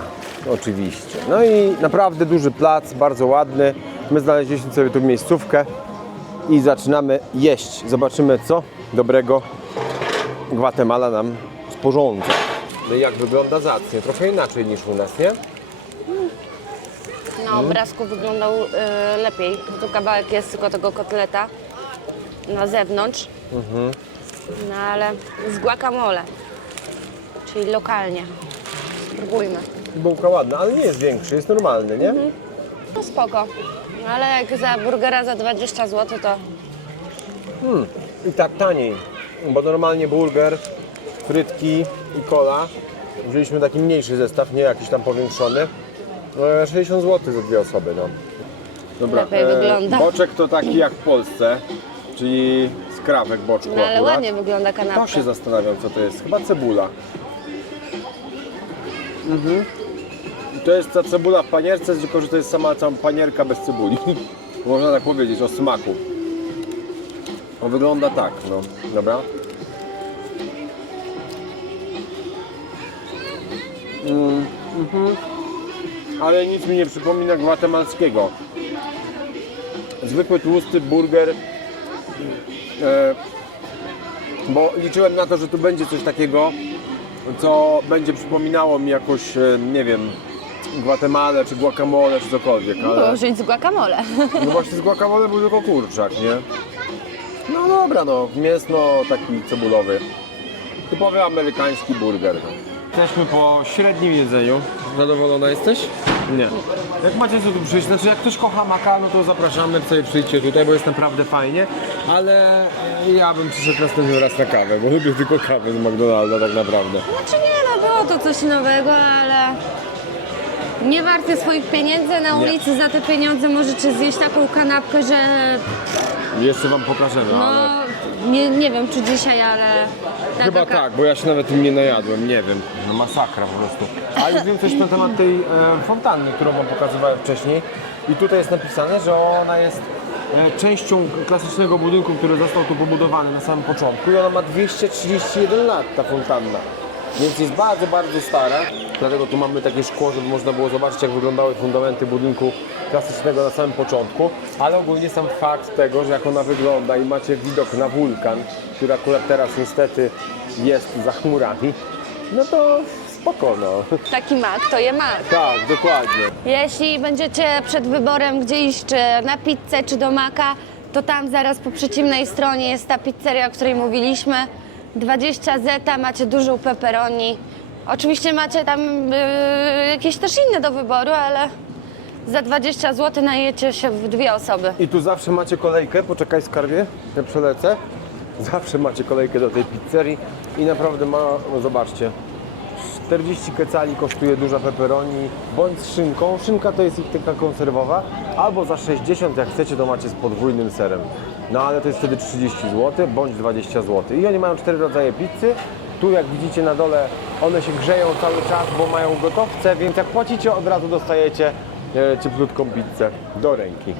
oczywiście. No i naprawdę duży plac, bardzo ładny. My znaleźliśmy sobie tu miejscówkę i zaczynamy jeść. Zobaczymy, co dobrego Gwatemala nam sporządza. No i jak wygląda zacnie, trochę inaczej niż u nas, nie? Na obrazku wyglądał lepiej. Tu kawałek jest tylko tego kotleta na zewnątrz. No ale z guacamole, czyli lokalnie. Spróbujmy. Bułka ładna, ale nie jest większy, jest normalny, nie? No spoko. No ale jak za burgera za 20 zł to I tak taniej, bo normalnie burger, frytki i cola. Wzięliśmy taki mniejszy zestaw, nie jakiś tam powiększony. 60 zł za dwie osoby, no. Dobra, Lepiej wygląda. boczek to taki jak w Polsce, czyli skrawek boczku no, ale akurat. ładnie wygląda kanapka. To się zastanawiam, co to jest. Chyba cebula. I to jest ta cebula w panierce, tylko że to jest sama panierka bez cebuli. Można tak powiedzieć, o smaku. O, wygląda tak, no. Dobra. Ale nic mi nie przypomina gwatemalskiego. Zwykły tłusty burger. Bo liczyłem na to, że tu będzie coś takiego, co będzie przypominało mi jakoś, nie wiem, Gwatemalę, czy guacamole, czy cokolwiek, ale... Było żyć z guacamole. No właśnie z guacamole był tylko kurczak, nie? No dobra, no, mięsno taki cebulowy. Typowy amerykański burger. Jesteśmy po średnim jedzeniu. Zadowolona jesteś? Nie. Jak macie co tu przyjść, znaczy jak ktoś kocha maka, no to zapraszamy, sobie przyjdźcie tutaj, bo jest naprawdę fajnie, ale ja bym przyszedł następny raz na kawę, bo lubię tylko kawę z McDonalda tak naprawdę. Znaczy nie, no było to coś nowego, ale nie warte swoich pieniędzy. Na ulicy za te pieniądze możecie zjeść taką kanapkę, że Jeszcze wam pokażemy, no ale... nie wiem czy dzisiaj, ale Chyba tak, bo ja się nawet tym nie najadłem, nie wiem. No masakra po prostu. A już wiem coś na temat tej fontanny, którą wam pokazywałem wcześniej. I tutaj jest napisane, że ona jest częścią klasycznego budynku, który został tu pobudowany na samym początku. I ona ma 231 lat, ta fontanna. Więc jest bardzo, bardzo stara. Dlatego tu mamy takie szkło, żeby można było zobaczyć, jak wyglądały fundamenty budynku klasycznego na samym początku. Ale ogólnie sam fakt tego, że jak ona wygląda i macie widok na wulkan, który akurat teraz niestety jest za chmurami, no to spoko, no. taki mak to je mak. Tak, dokładnie. Jeśli będziecie przed wyborem gdzie iść, czy na pizzę, czy do maka, to tam zaraz po przeciwnej stronie jest ta pizzeria, o której mówiliśmy. 20 zeta, macie dużą pepperoni. Oczywiście macie tam jakieś też inne do wyboru, ale za 20 zł najecie się w dwie osoby. I tu zawsze macie kolejkę, poczekaj skarbie, ja przelecę. Zawsze macie kolejkę do tej pizzerii i naprawdę ma, no zobaczcie, 40 kecali kosztuje duża pepperoni, bądź z szynką. Szynka to jest ich taka konserwowa, albo za 60, jak chcecie, to macie z podwójnym serem. No ale to jest wtedy 30 zł, bądź 20 zł. I oni mają 4 rodzaje pizzy. Tu jak widzicie na dole, one się grzeją cały czas, bo mają gotowce, więc jak płacicie, od razu dostajecie cieplutką pizzę do ręki.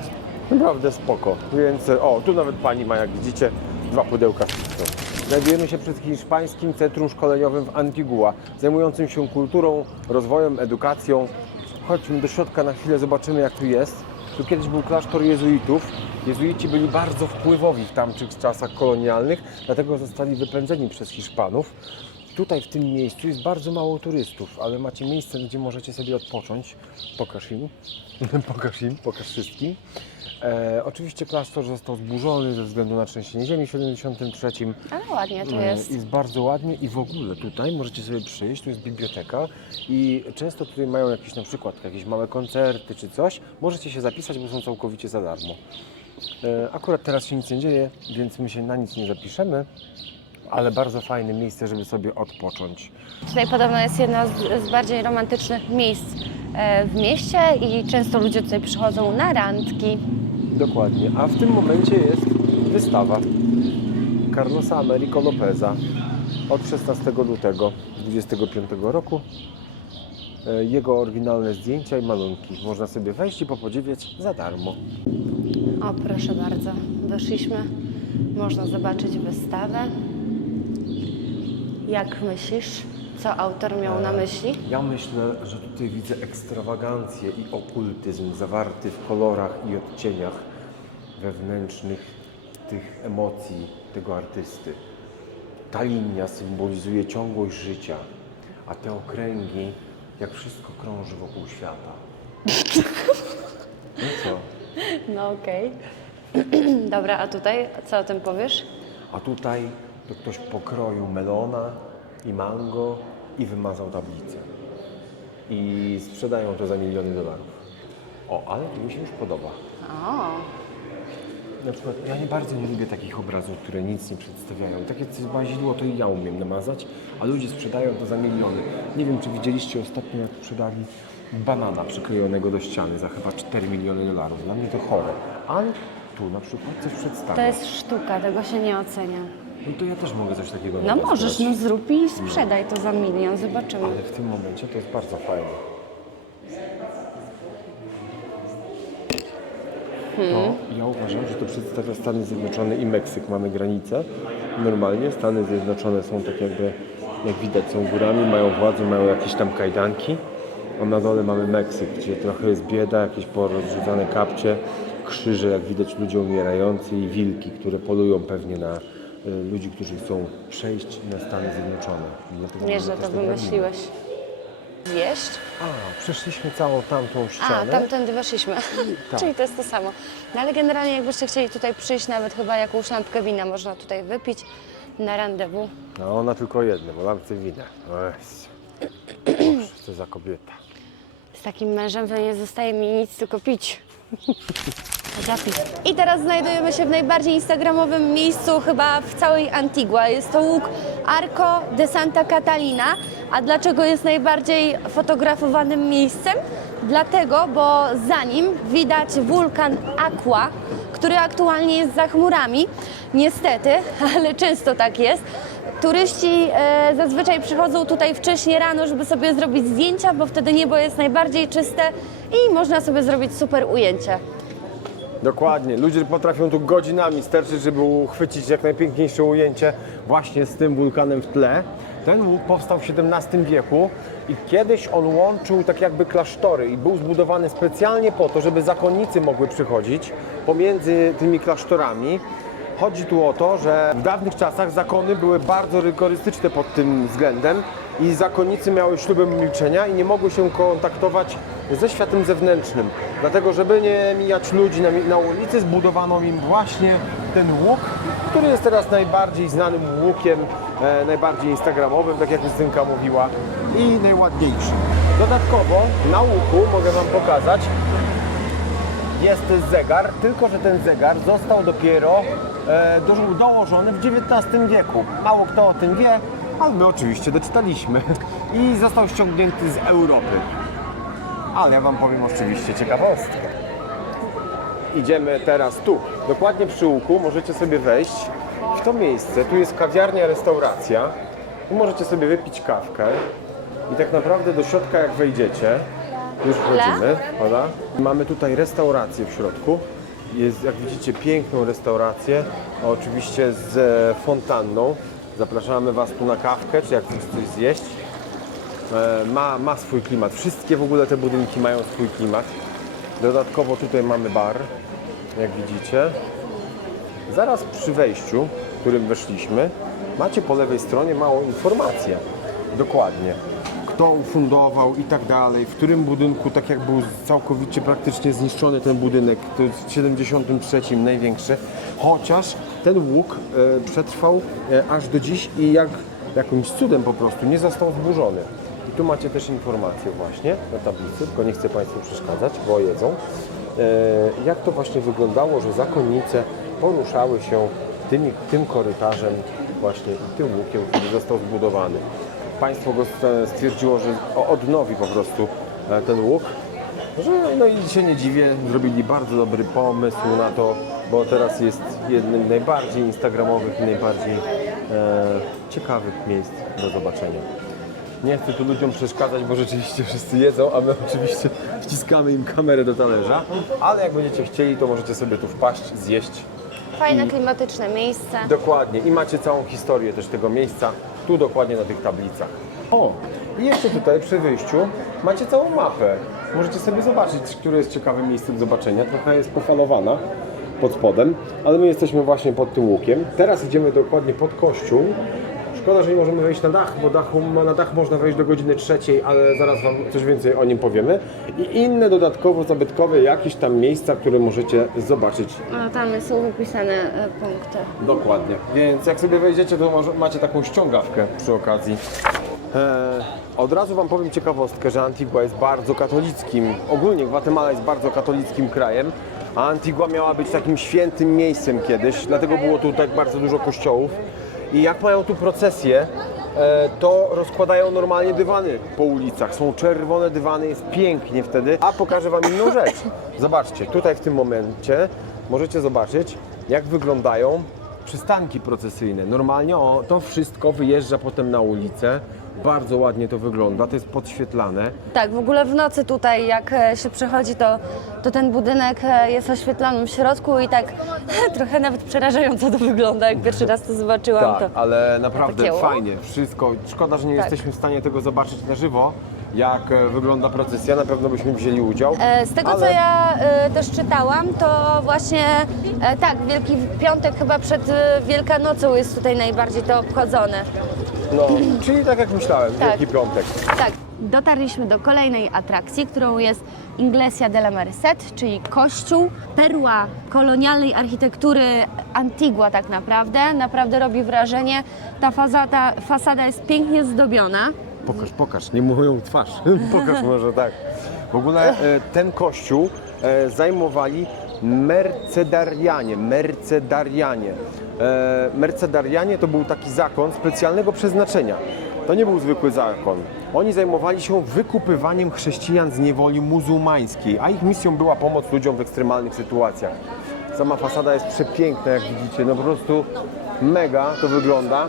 Naprawdę spoko. Więc o, tu nawet pani ma, jak widzicie, 2 pudełka z pizzą. Znajdujemy się przed hiszpańskim centrum szkoleniowym w Antigua, zajmującym się kulturą, rozwojem, edukacją. Chodźmy do środka na chwilę, zobaczymy jak tu jest. Tu kiedyś był klasztor jezuitów. Jezuici byli bardzo wpływowi w tamtych czasach kolonialnych, dlatego zostali wypędzeni przez Hiszpanów. Tutaj w tym miejscu jest bardzo mało turystów, ale macie miejsce, gdzie możecie sobie odpocząć. Pokaż im. Pokaż wszystkim. Oczywiście klasztor został zburzony ze względu na trzęsienie ziemi w 73. Ale ładnie tu jest. Jest bardzo ładnie i w ogóle tutaj możecie sobie przyjść, tu jest biblioteka i często tutaj mają jakieś na przykład jakieś małe koncerty czy coś. Możecie się zapisać, bo są całkowicie za darmo. Akurat teraz się nic nie dzieje, więc my się na nic nie zapiszemy, ale bardzo fajne miejsce, żeby sobie odpocząć. Tutaj podobno jest jedno z bardziej romantycznych miejsc w mieście i często ludzie tutaj przychodzą na randki. Dokładnie, a w tym momencie jest wystawa Carlosa Américo Lópeza od 16 lutego 2025 roku. Jego oryginalne zdjęcia i malunki. Można sobie wejść i popodziwiać za darmo. O, proszę bardzo, doszliśmy. Można zobaczyć wystawę. Jak myślisz, co autor miał na myśli? Ja myślę, że tutaj widzę ekstrawagancję i okultyzm zawarty w kolorach i odcieniach wewnętrznych tych emocji tego artysty. Ta linia symbolizuje ciągłość życia, a te okręgi, jak wszystko krąży wokół świata. No co? No okej. Dobra, a tutaj co o tym powiesz? A tutaj to ktoś pokroił melona i mango i wymazał tablicę. I sprzedają to za miliony dolarów. O, ale to mi się już podoba. O, Na przykład ja nie bardzo nie lubię takich obrazów, które nic nie przedstawiają. Takie coś bazidło to i ja umiem namazać, a ludzie sprzedają to za miliony. Nie wiem, czy widzieliście ostatnio, jak sprzedali banana przyklejonego do ściany za chyba 4 miliony dolarów. Dla mnie to chore. Ale tu na przykład coś przedstawia. to jest sztuka, tego się nie ocenia. No to ja też mogę coś takiego No namazywać. możesz, no zrób i sprzedaj to za milion, zobaczymy. Ale w tym momencie to jest bardzo fajne. To ja uważam, że to przedstawia Stany Zjednoczone i Meksyk. Mamy granicę. Normalnie Stany Zjednoczone są tak jakby, jak widać, są górami, mają władzę, mają jakieś tam kajdanki. A na dole mamy Meksyk, gdzie trochę jest bieda, jakieś porozrzucane kapcie, krzyże, jak widać, ludzie umierający i wilki, które polują pewnie na ludzi, którzy chcą przejść na Stany Zjednoczone. Dlatego Nieźle mamy to też te drabiny. wymyśliłeś. Zjeść? A, przeszliśmy całą tamtą A, ścianę. tamtędy weszliśmy. Tak. Czyli to jest to samo. No ale generalnie jakbyście chcieli tutaj przyjść, nawet chyba jakąś lampkę wina można tutaj wypić na randewu. No ona tylko jedna, bo lampce wina. Co za kobieta. Z takim mężem to nie zostaje mi nic, tylko pić. Zapis. I teraz znajdujemy się w najbardziej instagramowym miejscu chyba w całej Antigua. Jest to łuk Arco de Santa Catalina. A dlaczego jest najbardziej fotografowanym miejscem? Dlatego, bo za nim widać wulkan Aqua, który aktualnie jest za chmurami. Niestety, ale często tak jest. Turyści zazwyczaj przychodzą tutaj wcześniej rano, żeby sobie zrobić zdjęcia, bo wtedy niebo jest najbardziej czyste i można sobie zrobić super ujęcie. Dokładnie. Ludzie potrafią tu godzinami sterczyć, żeby uchwycić jak najpiękniejsze ujęcie właśnie z tym wulkanem w tle. Ten łuk powstał w XVII wieku i kiedyś on łączył tak jakby klasztory i był zbudowany specjalnie po to, żeby zakonnicy mogły przychodzić pomiędzy tymi klasztorami. Chodzi tu o to, że w dawnych czasach zakony były bardzo rygorystyczne pod tym względem i zakonnicy miały ślubem milczenia i nie mogły się kontaktować ze światem zewnętrznym. Dlatego, żeby nie mijać ludzi na ulicy, zbudowano im właśnie ten łuk, który jest teraz najbardziej znanym łukiem, najbardziej instagramowym, tak jak Justynka mówiła, i najładniejszym. Dodatkowo na łuku, mogę Wam pokazać, jest zegar, tylko że ten zegar został dopiero dołożony w XIX wieku. Mało kto o tym wie, ale my oczywiście doczytaliśmy. I został ściągnięty z Europy. Ale ja Wam powiem oczywiście ciekawostkę. Idziemy teraz tu, dokładnie przy łuku, możecie sobie wejść w to miejsce. Tu jest kawiarnia, restauracja. Tu możecie sobie wypić kawkę. I tak naprawdę do środka jak wejdziecie, już wchodzimy, Ola. Mamy tutaj restaurację w środku. Jest, jak widzicie, piękną restaurację, oczywiście z fontanną. Zapraszamy Was tu na kawkę, czy jak chcecie coś zjeść. Ma swój klimat. Wszystkie w ogóle te budynki mają swój klimat. Dodatkowo tutaj mamy bar, jak widzicie. Zaraz przy wejściu, którym weszliśmy, macie po lewej stronie małą informację. Dokładnie. Kto ufundował i tak dalej, w którym budynku, tak jak był całkowicie praktycznie zniszczony ten budynek, to jest w 73 największy, chociaż ten łuk przetrwał aż do dziś i jakimś cudem po prostu nie został zburzony. I tu macie też informację właśnie na tablicy, tylko nie chcę Państwu przeszkadzać, bo jedzą. Jak to właśnie wyglądało, że zakonnice poruszały się tym korytarzem właśnie i tym łukiem, który został zbudowany. Państwo go stwierdziło, że odnowi po prostu ten łuk. Że, no i się nie dziwię, zrobili bardzo dobry pomysł na to, bo teraz jest jednym z najbardziej instagramowych i najbardziej ciekawych miejsc do zobaczenia. Nie chcę tu ludziom przeszkadzać, bo rzeczywiście wszyscy jedzą, a my oczywiście wciskamy im kamerę do talerza, ale jak będziecie chcieli, to możecie sobie tu wpaść, zjeść. Fajne, klimatyczne miejsce. Dokładnie. I macie całą historię też tego miejsca, tu dokładnie na tych tablicach. O, i jeszcze tutaj przy wyjściu macie całą mapę. Możecie sobie zobaczyć, które jest ciekawe miejsce do zobaczenia. Trochę jest pofalowana pod spodem, ale my jesteśmy właśnie pod tym łukiem. Teraz idziemy dokładnie pod kościół. Szkoda, że nie możemy wejść na dach, bo na dach można wejść do godziny 3, ale zaraz Wam coś więcej o nim powiemy. I inne dodatkowo zabytkowe jakieś tam miejsca, które możecie zobaczyć. No, tam są wypisane punkty. Dokładnie. Więc jak sobie wejdziecie, to może macie taką ściągawkę przy okazji. Od razu Wam powiem ciekawostkę, że Antigua jest bardzo katolickim, ogólnie Gwatemala jest bardzo katolickim krajem, a Antigua miała być takim świętym miejscem kiedyś, dlatego było tu tak bardzo dużo kościołów. I jak mają tu procesje, to rozkładają normalnie dywany po ulicach. Są czerwone dywany, jest pięknie wtedy. A pokażę Wam inną rzecz. Zobaczcie, tutaj w tym momencie możecie zobaczyć, jak wyglądają przystanki procesyjne. Normalnie to wszystko wyjeżdża potem na ulicę. Bardzo ładnie to wygląda, to jest podświetlane. Tak, w ogóle w nocy tutaj jak się przechodzi, to ten budynek jest oświetlony w środku i tak trochę nawet przerażająco to wygląda, jak pierwszy raz to zobaczyłam. Tak, to ale naprawdę takie, fajnie, wszystko. Szkoda, że nie jesteśmy w stanie tego zobaczyć na żywo, jak wygląda procesja, na pewno byśmy wzięli udział. Z tego, ale co ja też czytałam, to właśnie tak, Wielki Piątek chyba przed Wielkanocą jest tutaj najbardziej to obchodzone. No, czyli tak jak myślałem, Tak. Wielki Piątek. Tak, dotarliśmy do kolejnej atrakcji, którą jest Iglesia de la Merced, czyli kościół, perła kolonialnej architektury Antigua tak naprawdę. Naprawdę robi wrażenie. Ta fasada jest pięknie zdobiona. Pokaż, nie moją twarz. Pokaż może tak. W ogóle ten kościół zajmowali Mercedarianie. Mercedarianie to był taki zakon specjalnego przeznaczenia. To nie był zwykły zakon. Oni zajmowali się wykupywaniem chrześcijan z niewoli muzułmańskiej, a ich misją była pomoc ludziom w ekstremalnych sytuacjach. Sama fasada jest przepiękna, jak widzicie, no po prostu mega to wygląda.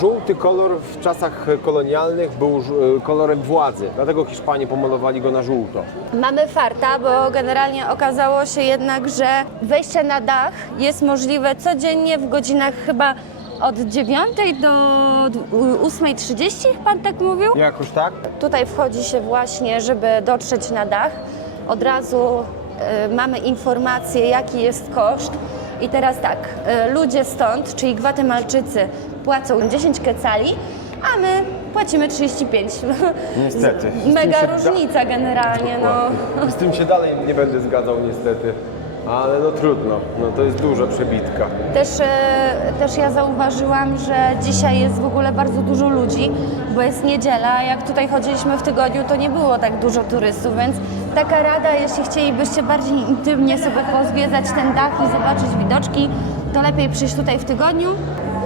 Żółty kolor w czasach kolonialnych był kolorem władzy, dlatego Hiszpanie pomalowali go na żółto. Mamy farta, bo generalnie okazało się jednak, że wejście na dach jest możliwe codziennie w godzinach chyba od 9 do 8:30, pan tak mówił? Jakoś tak? Tutaj wchodzi się właśnie, żeby dotrzeć na dach. Od razu mamy informację, jaki jest koszt. I teraz tak, ludzie stąd, czyli Gwatemalczycy, płacą 10 quetzali, a my płacimy 35. Niestety. Mega Z tym się różnica generalnie, no. Z tym się dalej nie będę zgadzał niestety, ale no trudno, no to jest duża przebitka. Też ja zauważyłam, że dzisiaj jest w ogóle bardzo dużo ludzi, bo jest niedziela. Jak tutaj chodziliśmy w tygodniu, to nie było tak dużo turystów, więc taka rada, jeśli chcielibyście bardziej intymnie sobie pozwiedzać ten dach i zobaczyć widoczki, to lepiej przyjść tutaj w tygodniu.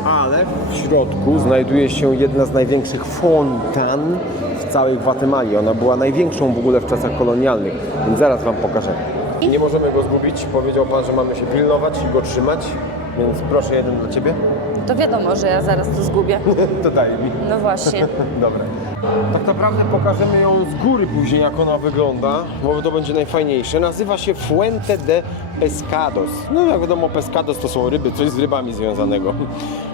Ale w środku znajduje się jedna z największych fontan w całej Gwatemali. Ona była największą w ogóle w czasach kolonialnych, więc zaraz Wam pokażę. Nie możemy go zgubić, powiedział Pan, że mamy się pilnować i go trzymać, więc proszę jeden dla Ciebie. To wiadomo, że ja zaraz to zgubię. To daj mi. No właśnie. Dobra. Tak naprawdę pokażemy ją z góry później, jak ona wygląda, bo to będzie najfajniejsze. Nazywa się Fuente de Pescados. No jak wiadomo, pescados to są ryby, coś z rybami związanego.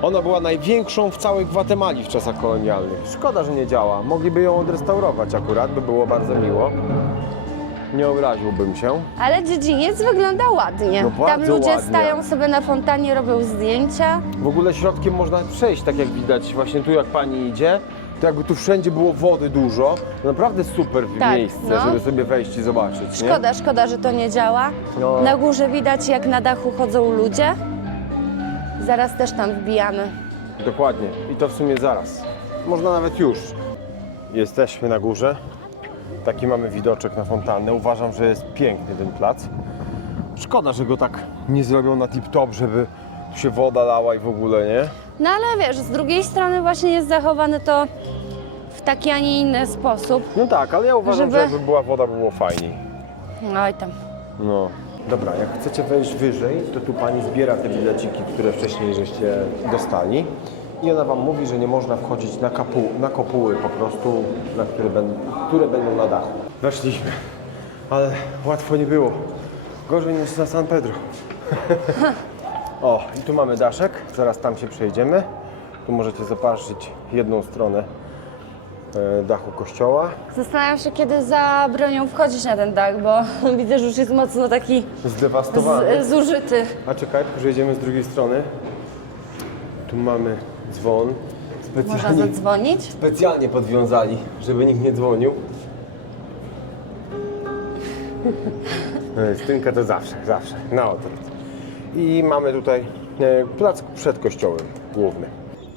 Ona była największą w całej Gwatemali w czasach kolonialnych. Szkoda, że nie działa. Mogliby ją odrestaurować akurat, by było bardzo miło. Nie obraziłbym się. Ale dziedziniec wygląda ładnie. No Tam bardzo ludzie ładnie. stają sobie na fontannie, robią zdjęcia. W ogóle środkiem można przejść, tak jak widać właśnie tu jak pani idzie. To jakby tu wszędzie było wody dużo. To naprawdę super Tak, miejsce, no. żeby sobie wejść i zobaczyć, nie? Szkoda, że to nie działa. No. Na górze widać, jak na dachu chodzą ludzie. Zaraz też tam wbijamy. Dokładnie. I to w sumie zaraz. Można nawet już. Jesteśmy na górze. Taki mamy widoczek na fontannę. Uważam, że jest piękny ten plac. Szkoda, że go tak nie zrobią na tip-top, żeby tu się woda lała i w ogóle, nie? No ale wiesz, z drugiej strony właśnie jest zachowane to w taki, a nie inny sposób. No tak, ale ja uważam, Żeby- że jakby była woda, by było fajniej. No i tam. No. Dobra, jak chcecie wejść wyżej, to tu pani zbiera te bileciki, które wcześniej żeście dostali. I ona wam mówi, że nie można wchodzić na kopuły po prostu, które będą na dachu. Weszliśmy, ale łatwo nie było. Gorzej niż na San Pedro. O, i tu mamy daszek, zaraz tam się przejdziemy. Tu możecie zobaczyć jedną stronę dachu kościoła. Zastanawiam się, kiedy zabronią wchodzić na ten dach, bo widzę, że już jest mocno taki Zdewastowany. zużyty. A czekaj, przejdziemy z drugiej strony. Tu mamy dzwon. Można zadzwonić? Specjalnie podwiązali, żeby nikt nie dzwonił. Stynka to zawsze, na odwrót. I mamy tutaj plac przed kościołem główny.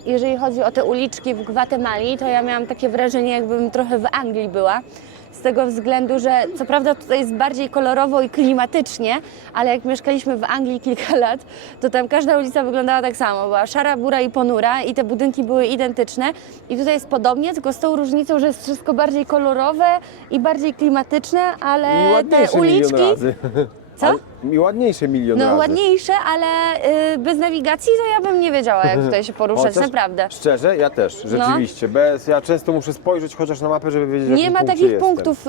Jeżeli chodzi o te uliczki w Gwatemali, to ja miałam takie wrażenie, jakbym trochę w Anglii była. Z tego względu, że co prawda tutaj jest bardziej kolorowo i klimatycznie, ale jak mieszkaliśmy w Anglii kilka lat, to tam każda ulica wyglądała tak samo. Była szara, bura i ponura i te budynki były identyczne. I tutaj jest podobnie, tylko z tą różnicą, że jest wszystko bardziej kolorowe i bardziej klimatyczne, I ale ładniejsze te uliczki... milion razy. Co? I ładniejsze milion razy. No ładniejsze, ale bez nawigacji to ja bym nie wiedziała, jak tutaj się poruszać, Chociaż, naprawdę. Szczerze, ja też, rzeczywiście. Ja często muszę spojrzeć chociaż na mapę, żeby wiedzieć, w Nie jakim ma punkcie takich jestem. punktów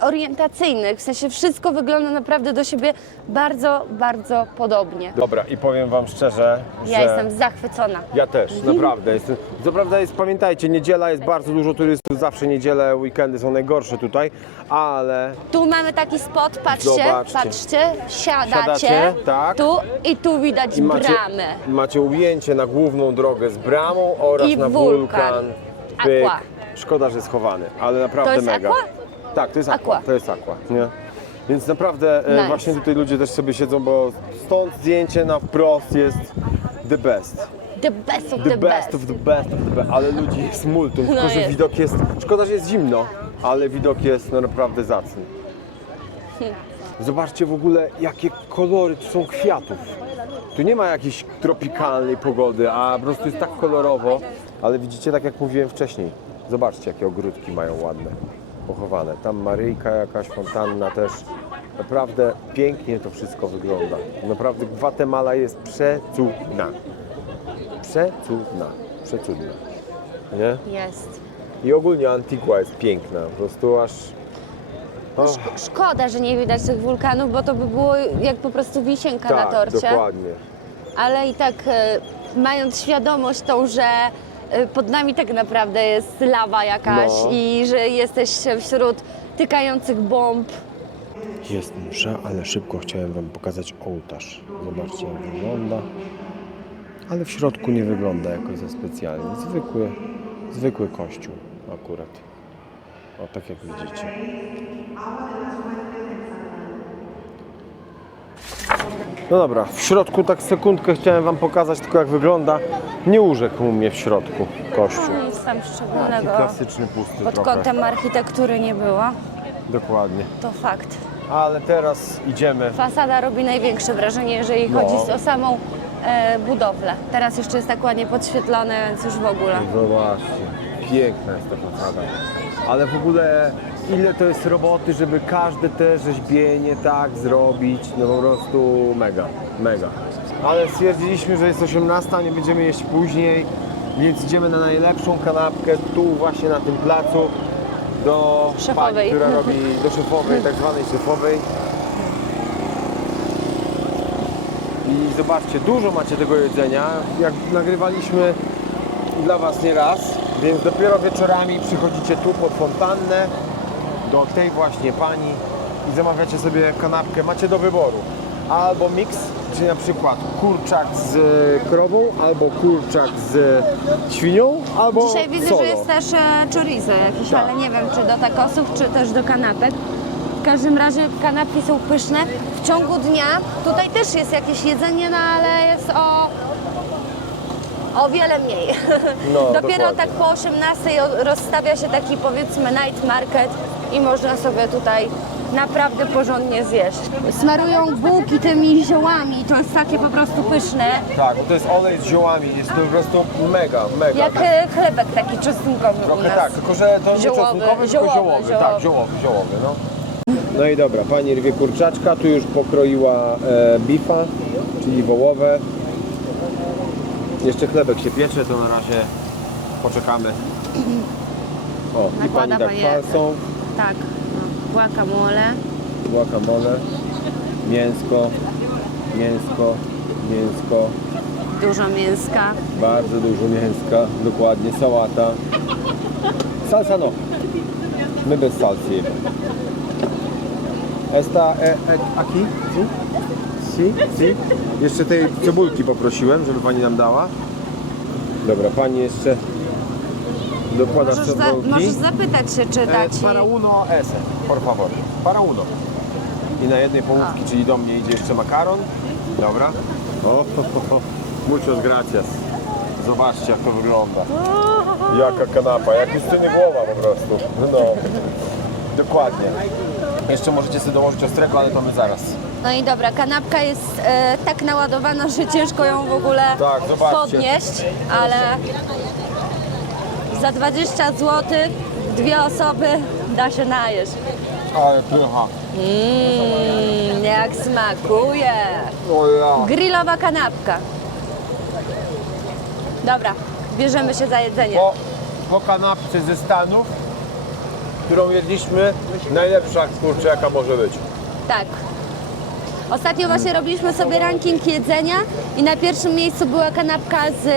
orientacyjnych, w sensie wszystko wygląda naprawdę do siebie bardzo, bardzo podobnie. Dobra, i powiem wam szczerze, Ja że... jestem zachwycona. Ja też, naprawdę. Co prawda jest, pamiętajcie, niedziela jest bardzo dużo turystów, zawsze niedzielę, weekendy są najgorsze tutaj, ale Tu mamy taki spot, patrzcie, Zobaczcie. siadacie, tak. tu i tu widać i bramę. macie ujęcie na główną drogę z bramą oraz I na wulkan. Pyk. Aqua. Szkoda, że schowany, ale naprawdę To jest mega. aqua? Tak, to jest Aqua. aqua. To jest aqua, nie? Więc naprawdę Nice. właśnie tutaj ludzie też sobie siedzą, bo stąd zdjęcie na wprost jest the best. The best of The the best of the best of the best, ale ludzi jest multum, tylko że jest. widok jest, szkoda, że jest zimno, ale widok jest no, naprawdę zacny. Zobaczcie w ogóle, jakie kolory tu są kwiatów. Tu nie ma jakiejś tropikalnej pogody, a po prostu jest tak kolorowo, ale widzicie, tak jak mówiłem wcześniej, zobaczcie, jakie ogródki mają ładne, pochowane. Tam Maryjka jakaś, fontanna też. Naprawdę pięknie to wszystko wygląda. Naprawdę Gwatemala jest przecudna. Przecudna, nie? Jest. I ogólnie Antigua jest piękna, po prostu aż... No, szkoda, że nie widać tych wulkanów, bo to by było jak po prostu wisienka na tak, torcie. dokładnie. Ale i tak mając świadomość tą, że pod nami tak naprawdę jest lawa jakaś No. i że jesteś wśród tykających bomb. Jest msza, ale szybko chciałem wam pokazać ołtarz. Zobaczcie, jak wygląda. Ale w środku nie wygląda jakoś za specjalnie. Zwykły kościół akurat. O, tak jak widzicie. No dobra, w środku tak sekundkę chciałem wam pokazać tylko jak wygląda. Nie urzekł mnie w środku kościół. Nic tam szczególnego Klasyczny, pusty pod trochę. kątem architektury nie było. Dokładnie. To fakt. Ale teraz idziemy. Fasada robi największe wrażenie, jeżeli No. chodzi o samą budowlę. Teraz jeszcze jest tak ładnie podświetlone, więc już w ogóle. Zobaczcie, piękna jest ta fasada. Ale w ogóle ile to jest roboty, żeby każde te rzeźbienie tak zrobić, no po prostu mega. Ale stwierdziliśmy, że jest 18, a nie będziemy jeść później, więc idziemy na najlepszą kanapkę tu właśnie na tym placu do Szefowej. pani, która robi, do szefowej, tak zwanej szefowej. I zobaczcie, dużo macie tego jedzenia. Jak nagrywaliśmy dla was nie raz, więc dopiero wieczorami przychodzicie tu pod fontannę do tej właśnie pani i zamawiacie sobie kanapkę, macie do wyboru albo mix, czyli na przykład kurczak z krową, albo kurczak z świnią, albo Dzisiaj widzę, solo. że jest też chorizo jakiś, Tak. ale nie wiem, czy do takosów, czy też do kanapek. W każdym razie kanapki są pyszne. W ciągu dnia tutaj też jest jakieś jedzenie, no ale jest o wiele mniej. No, Dopiero dokładnie. tak po 18 rozstawia się taki, powiedzmy, night market i można sobie tutaj naprawdę porządnie zjeść. Smarują bułki tymi ziołami, to jest takie po prostu pyszne. Tak, bo to jest olej z ziołami, jest to po prostu mega. Jak chlebek taki czosnkowy u Trochę nas. tak, tylko że to nie Ziołowy, czosnkowy, ziołowy, tylko ziołowy. ziołowy. Tak, ziołowy, no. No i dobra, pani rwie kurczaczka, tu już pokroiła bifa, czyli wołowe. Jeszcze chlebek się piecze, to na razie poczekamy. O, i pani Nakłada tak pani- falsą, Tak, no, guacamole. guacamole, mięsko, Dużo mięska. bardzo dużo mięska, dokładnie, sałata. Salsa no, my bez salsy jemy. Esta, aquí? Si? Jeszcze tej cebulki poprosiłem, żeby pani nam dała. Dobra, pani jeszcze dokłada cebulki. Możesz zapytać się, czy dać ci... Para uno ese, por favor. Para uno. I na jednej połówki, czyli do mnie idzie jeszcze makaron. Dobra. O, muchas gracias. Zobaczcie, jak to wygląda. Jaka kanapa, jak Justyny głowa po prostu. No, dokładnie. Jeszcze możecie sobie dołożyć ostrego, ale to my zaraz. No i dobra, kanapka jest tak naładowana, że ciężko ją w ogóle Tak, zobaczcie. podnieść, ale za 20 zł 2 osoby da się najeść. Ale pycha. Jak smakuje! O ja. Grillowa kanapka. Dobra, bierzemy się za jedzenie. Po kanapce ze Stanów, którą jedliśmy, najlepsza kurczę jaka może być. Tak. Ostatnio właśnie robiliśmy sobie ranking jedzenia i na pierwszym miejscu była kanapka z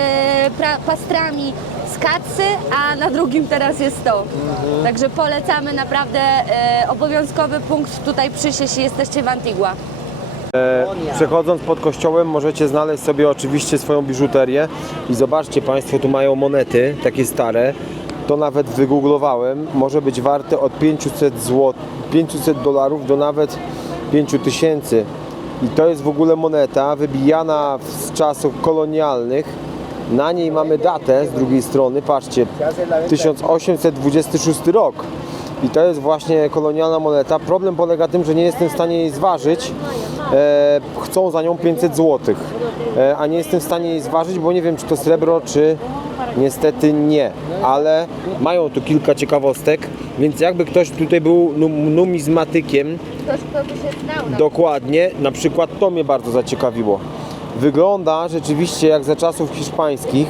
pastrami z kacy, a na drugim teraz jest to. Także polecamy naprawdę obowiązkowy punkt tutaj przyjść, jeśli jesteście w Antigua. Przechodząc pod kościołem możecie znaleźć sobie oczywiście swoją biżuterię i zobaczcie Państwo, tu mają monety, takie stare. To nawet wygooglowałem, może być warte od 500 zł, 500 dolarów do nawet 5000. I to jest w ogóle moneta wybijana z czasów kolonialnych. Na niej mamy datę z drugiej strony, patrzcie, 1826 rok. I to jest właśnie kolonialna moneta. Problem polega na tym, że nie jestem w stanie jej zważyć. Chcą za nią 500 zł, a nie jestem w stanie jej zważyć, bo nie wiem, czy to srebro, czy niestety nie. Ale mają tu kilka ciekawostek, więc jakby ktoś tutaj był numizmatykiem, Ktoś, kto by się znał. dokładnie, na przykład to mnie bardzo zaciekawiło. Wygląda rzeczywiście jak za czasów hiszpańskich,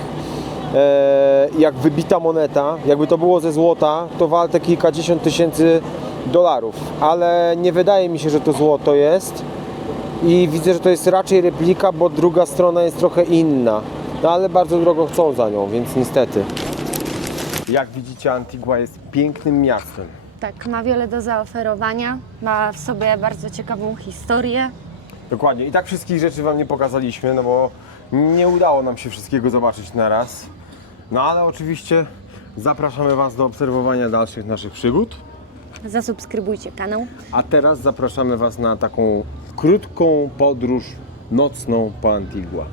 jak wybita moneta, jakby to było ze złota, to warte kilkadziesiąt tysięcy dolarów, ale nie wydaje mi się, że to złoto jest i widzę, że to jest raczej replika, bo druga strona jest trochę inna, no ale bardzo drogo chcą za nią, więc niestety. Jak widzicie, Antigua jest pięknym miastem. Tak, ma wiele do zaoferowania, ma w sobie bardzo ciekawą historię. Dokładnie. I tak wszystkich rzeczy Wam nie pokazaliśmy, no bo nie udało nam się wszystkiego zobaczyć na raz. No ale oczywiście zapraszamy Was do obserwowania dalszych naszych przygód. Zasubskrybujcie kanał. A teraz zapraszamy Was na taką krótką podróż nocną po Antigua.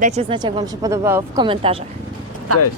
Dajcie znać, jak Wam się podobało w komentarzach. Pa. Cześć!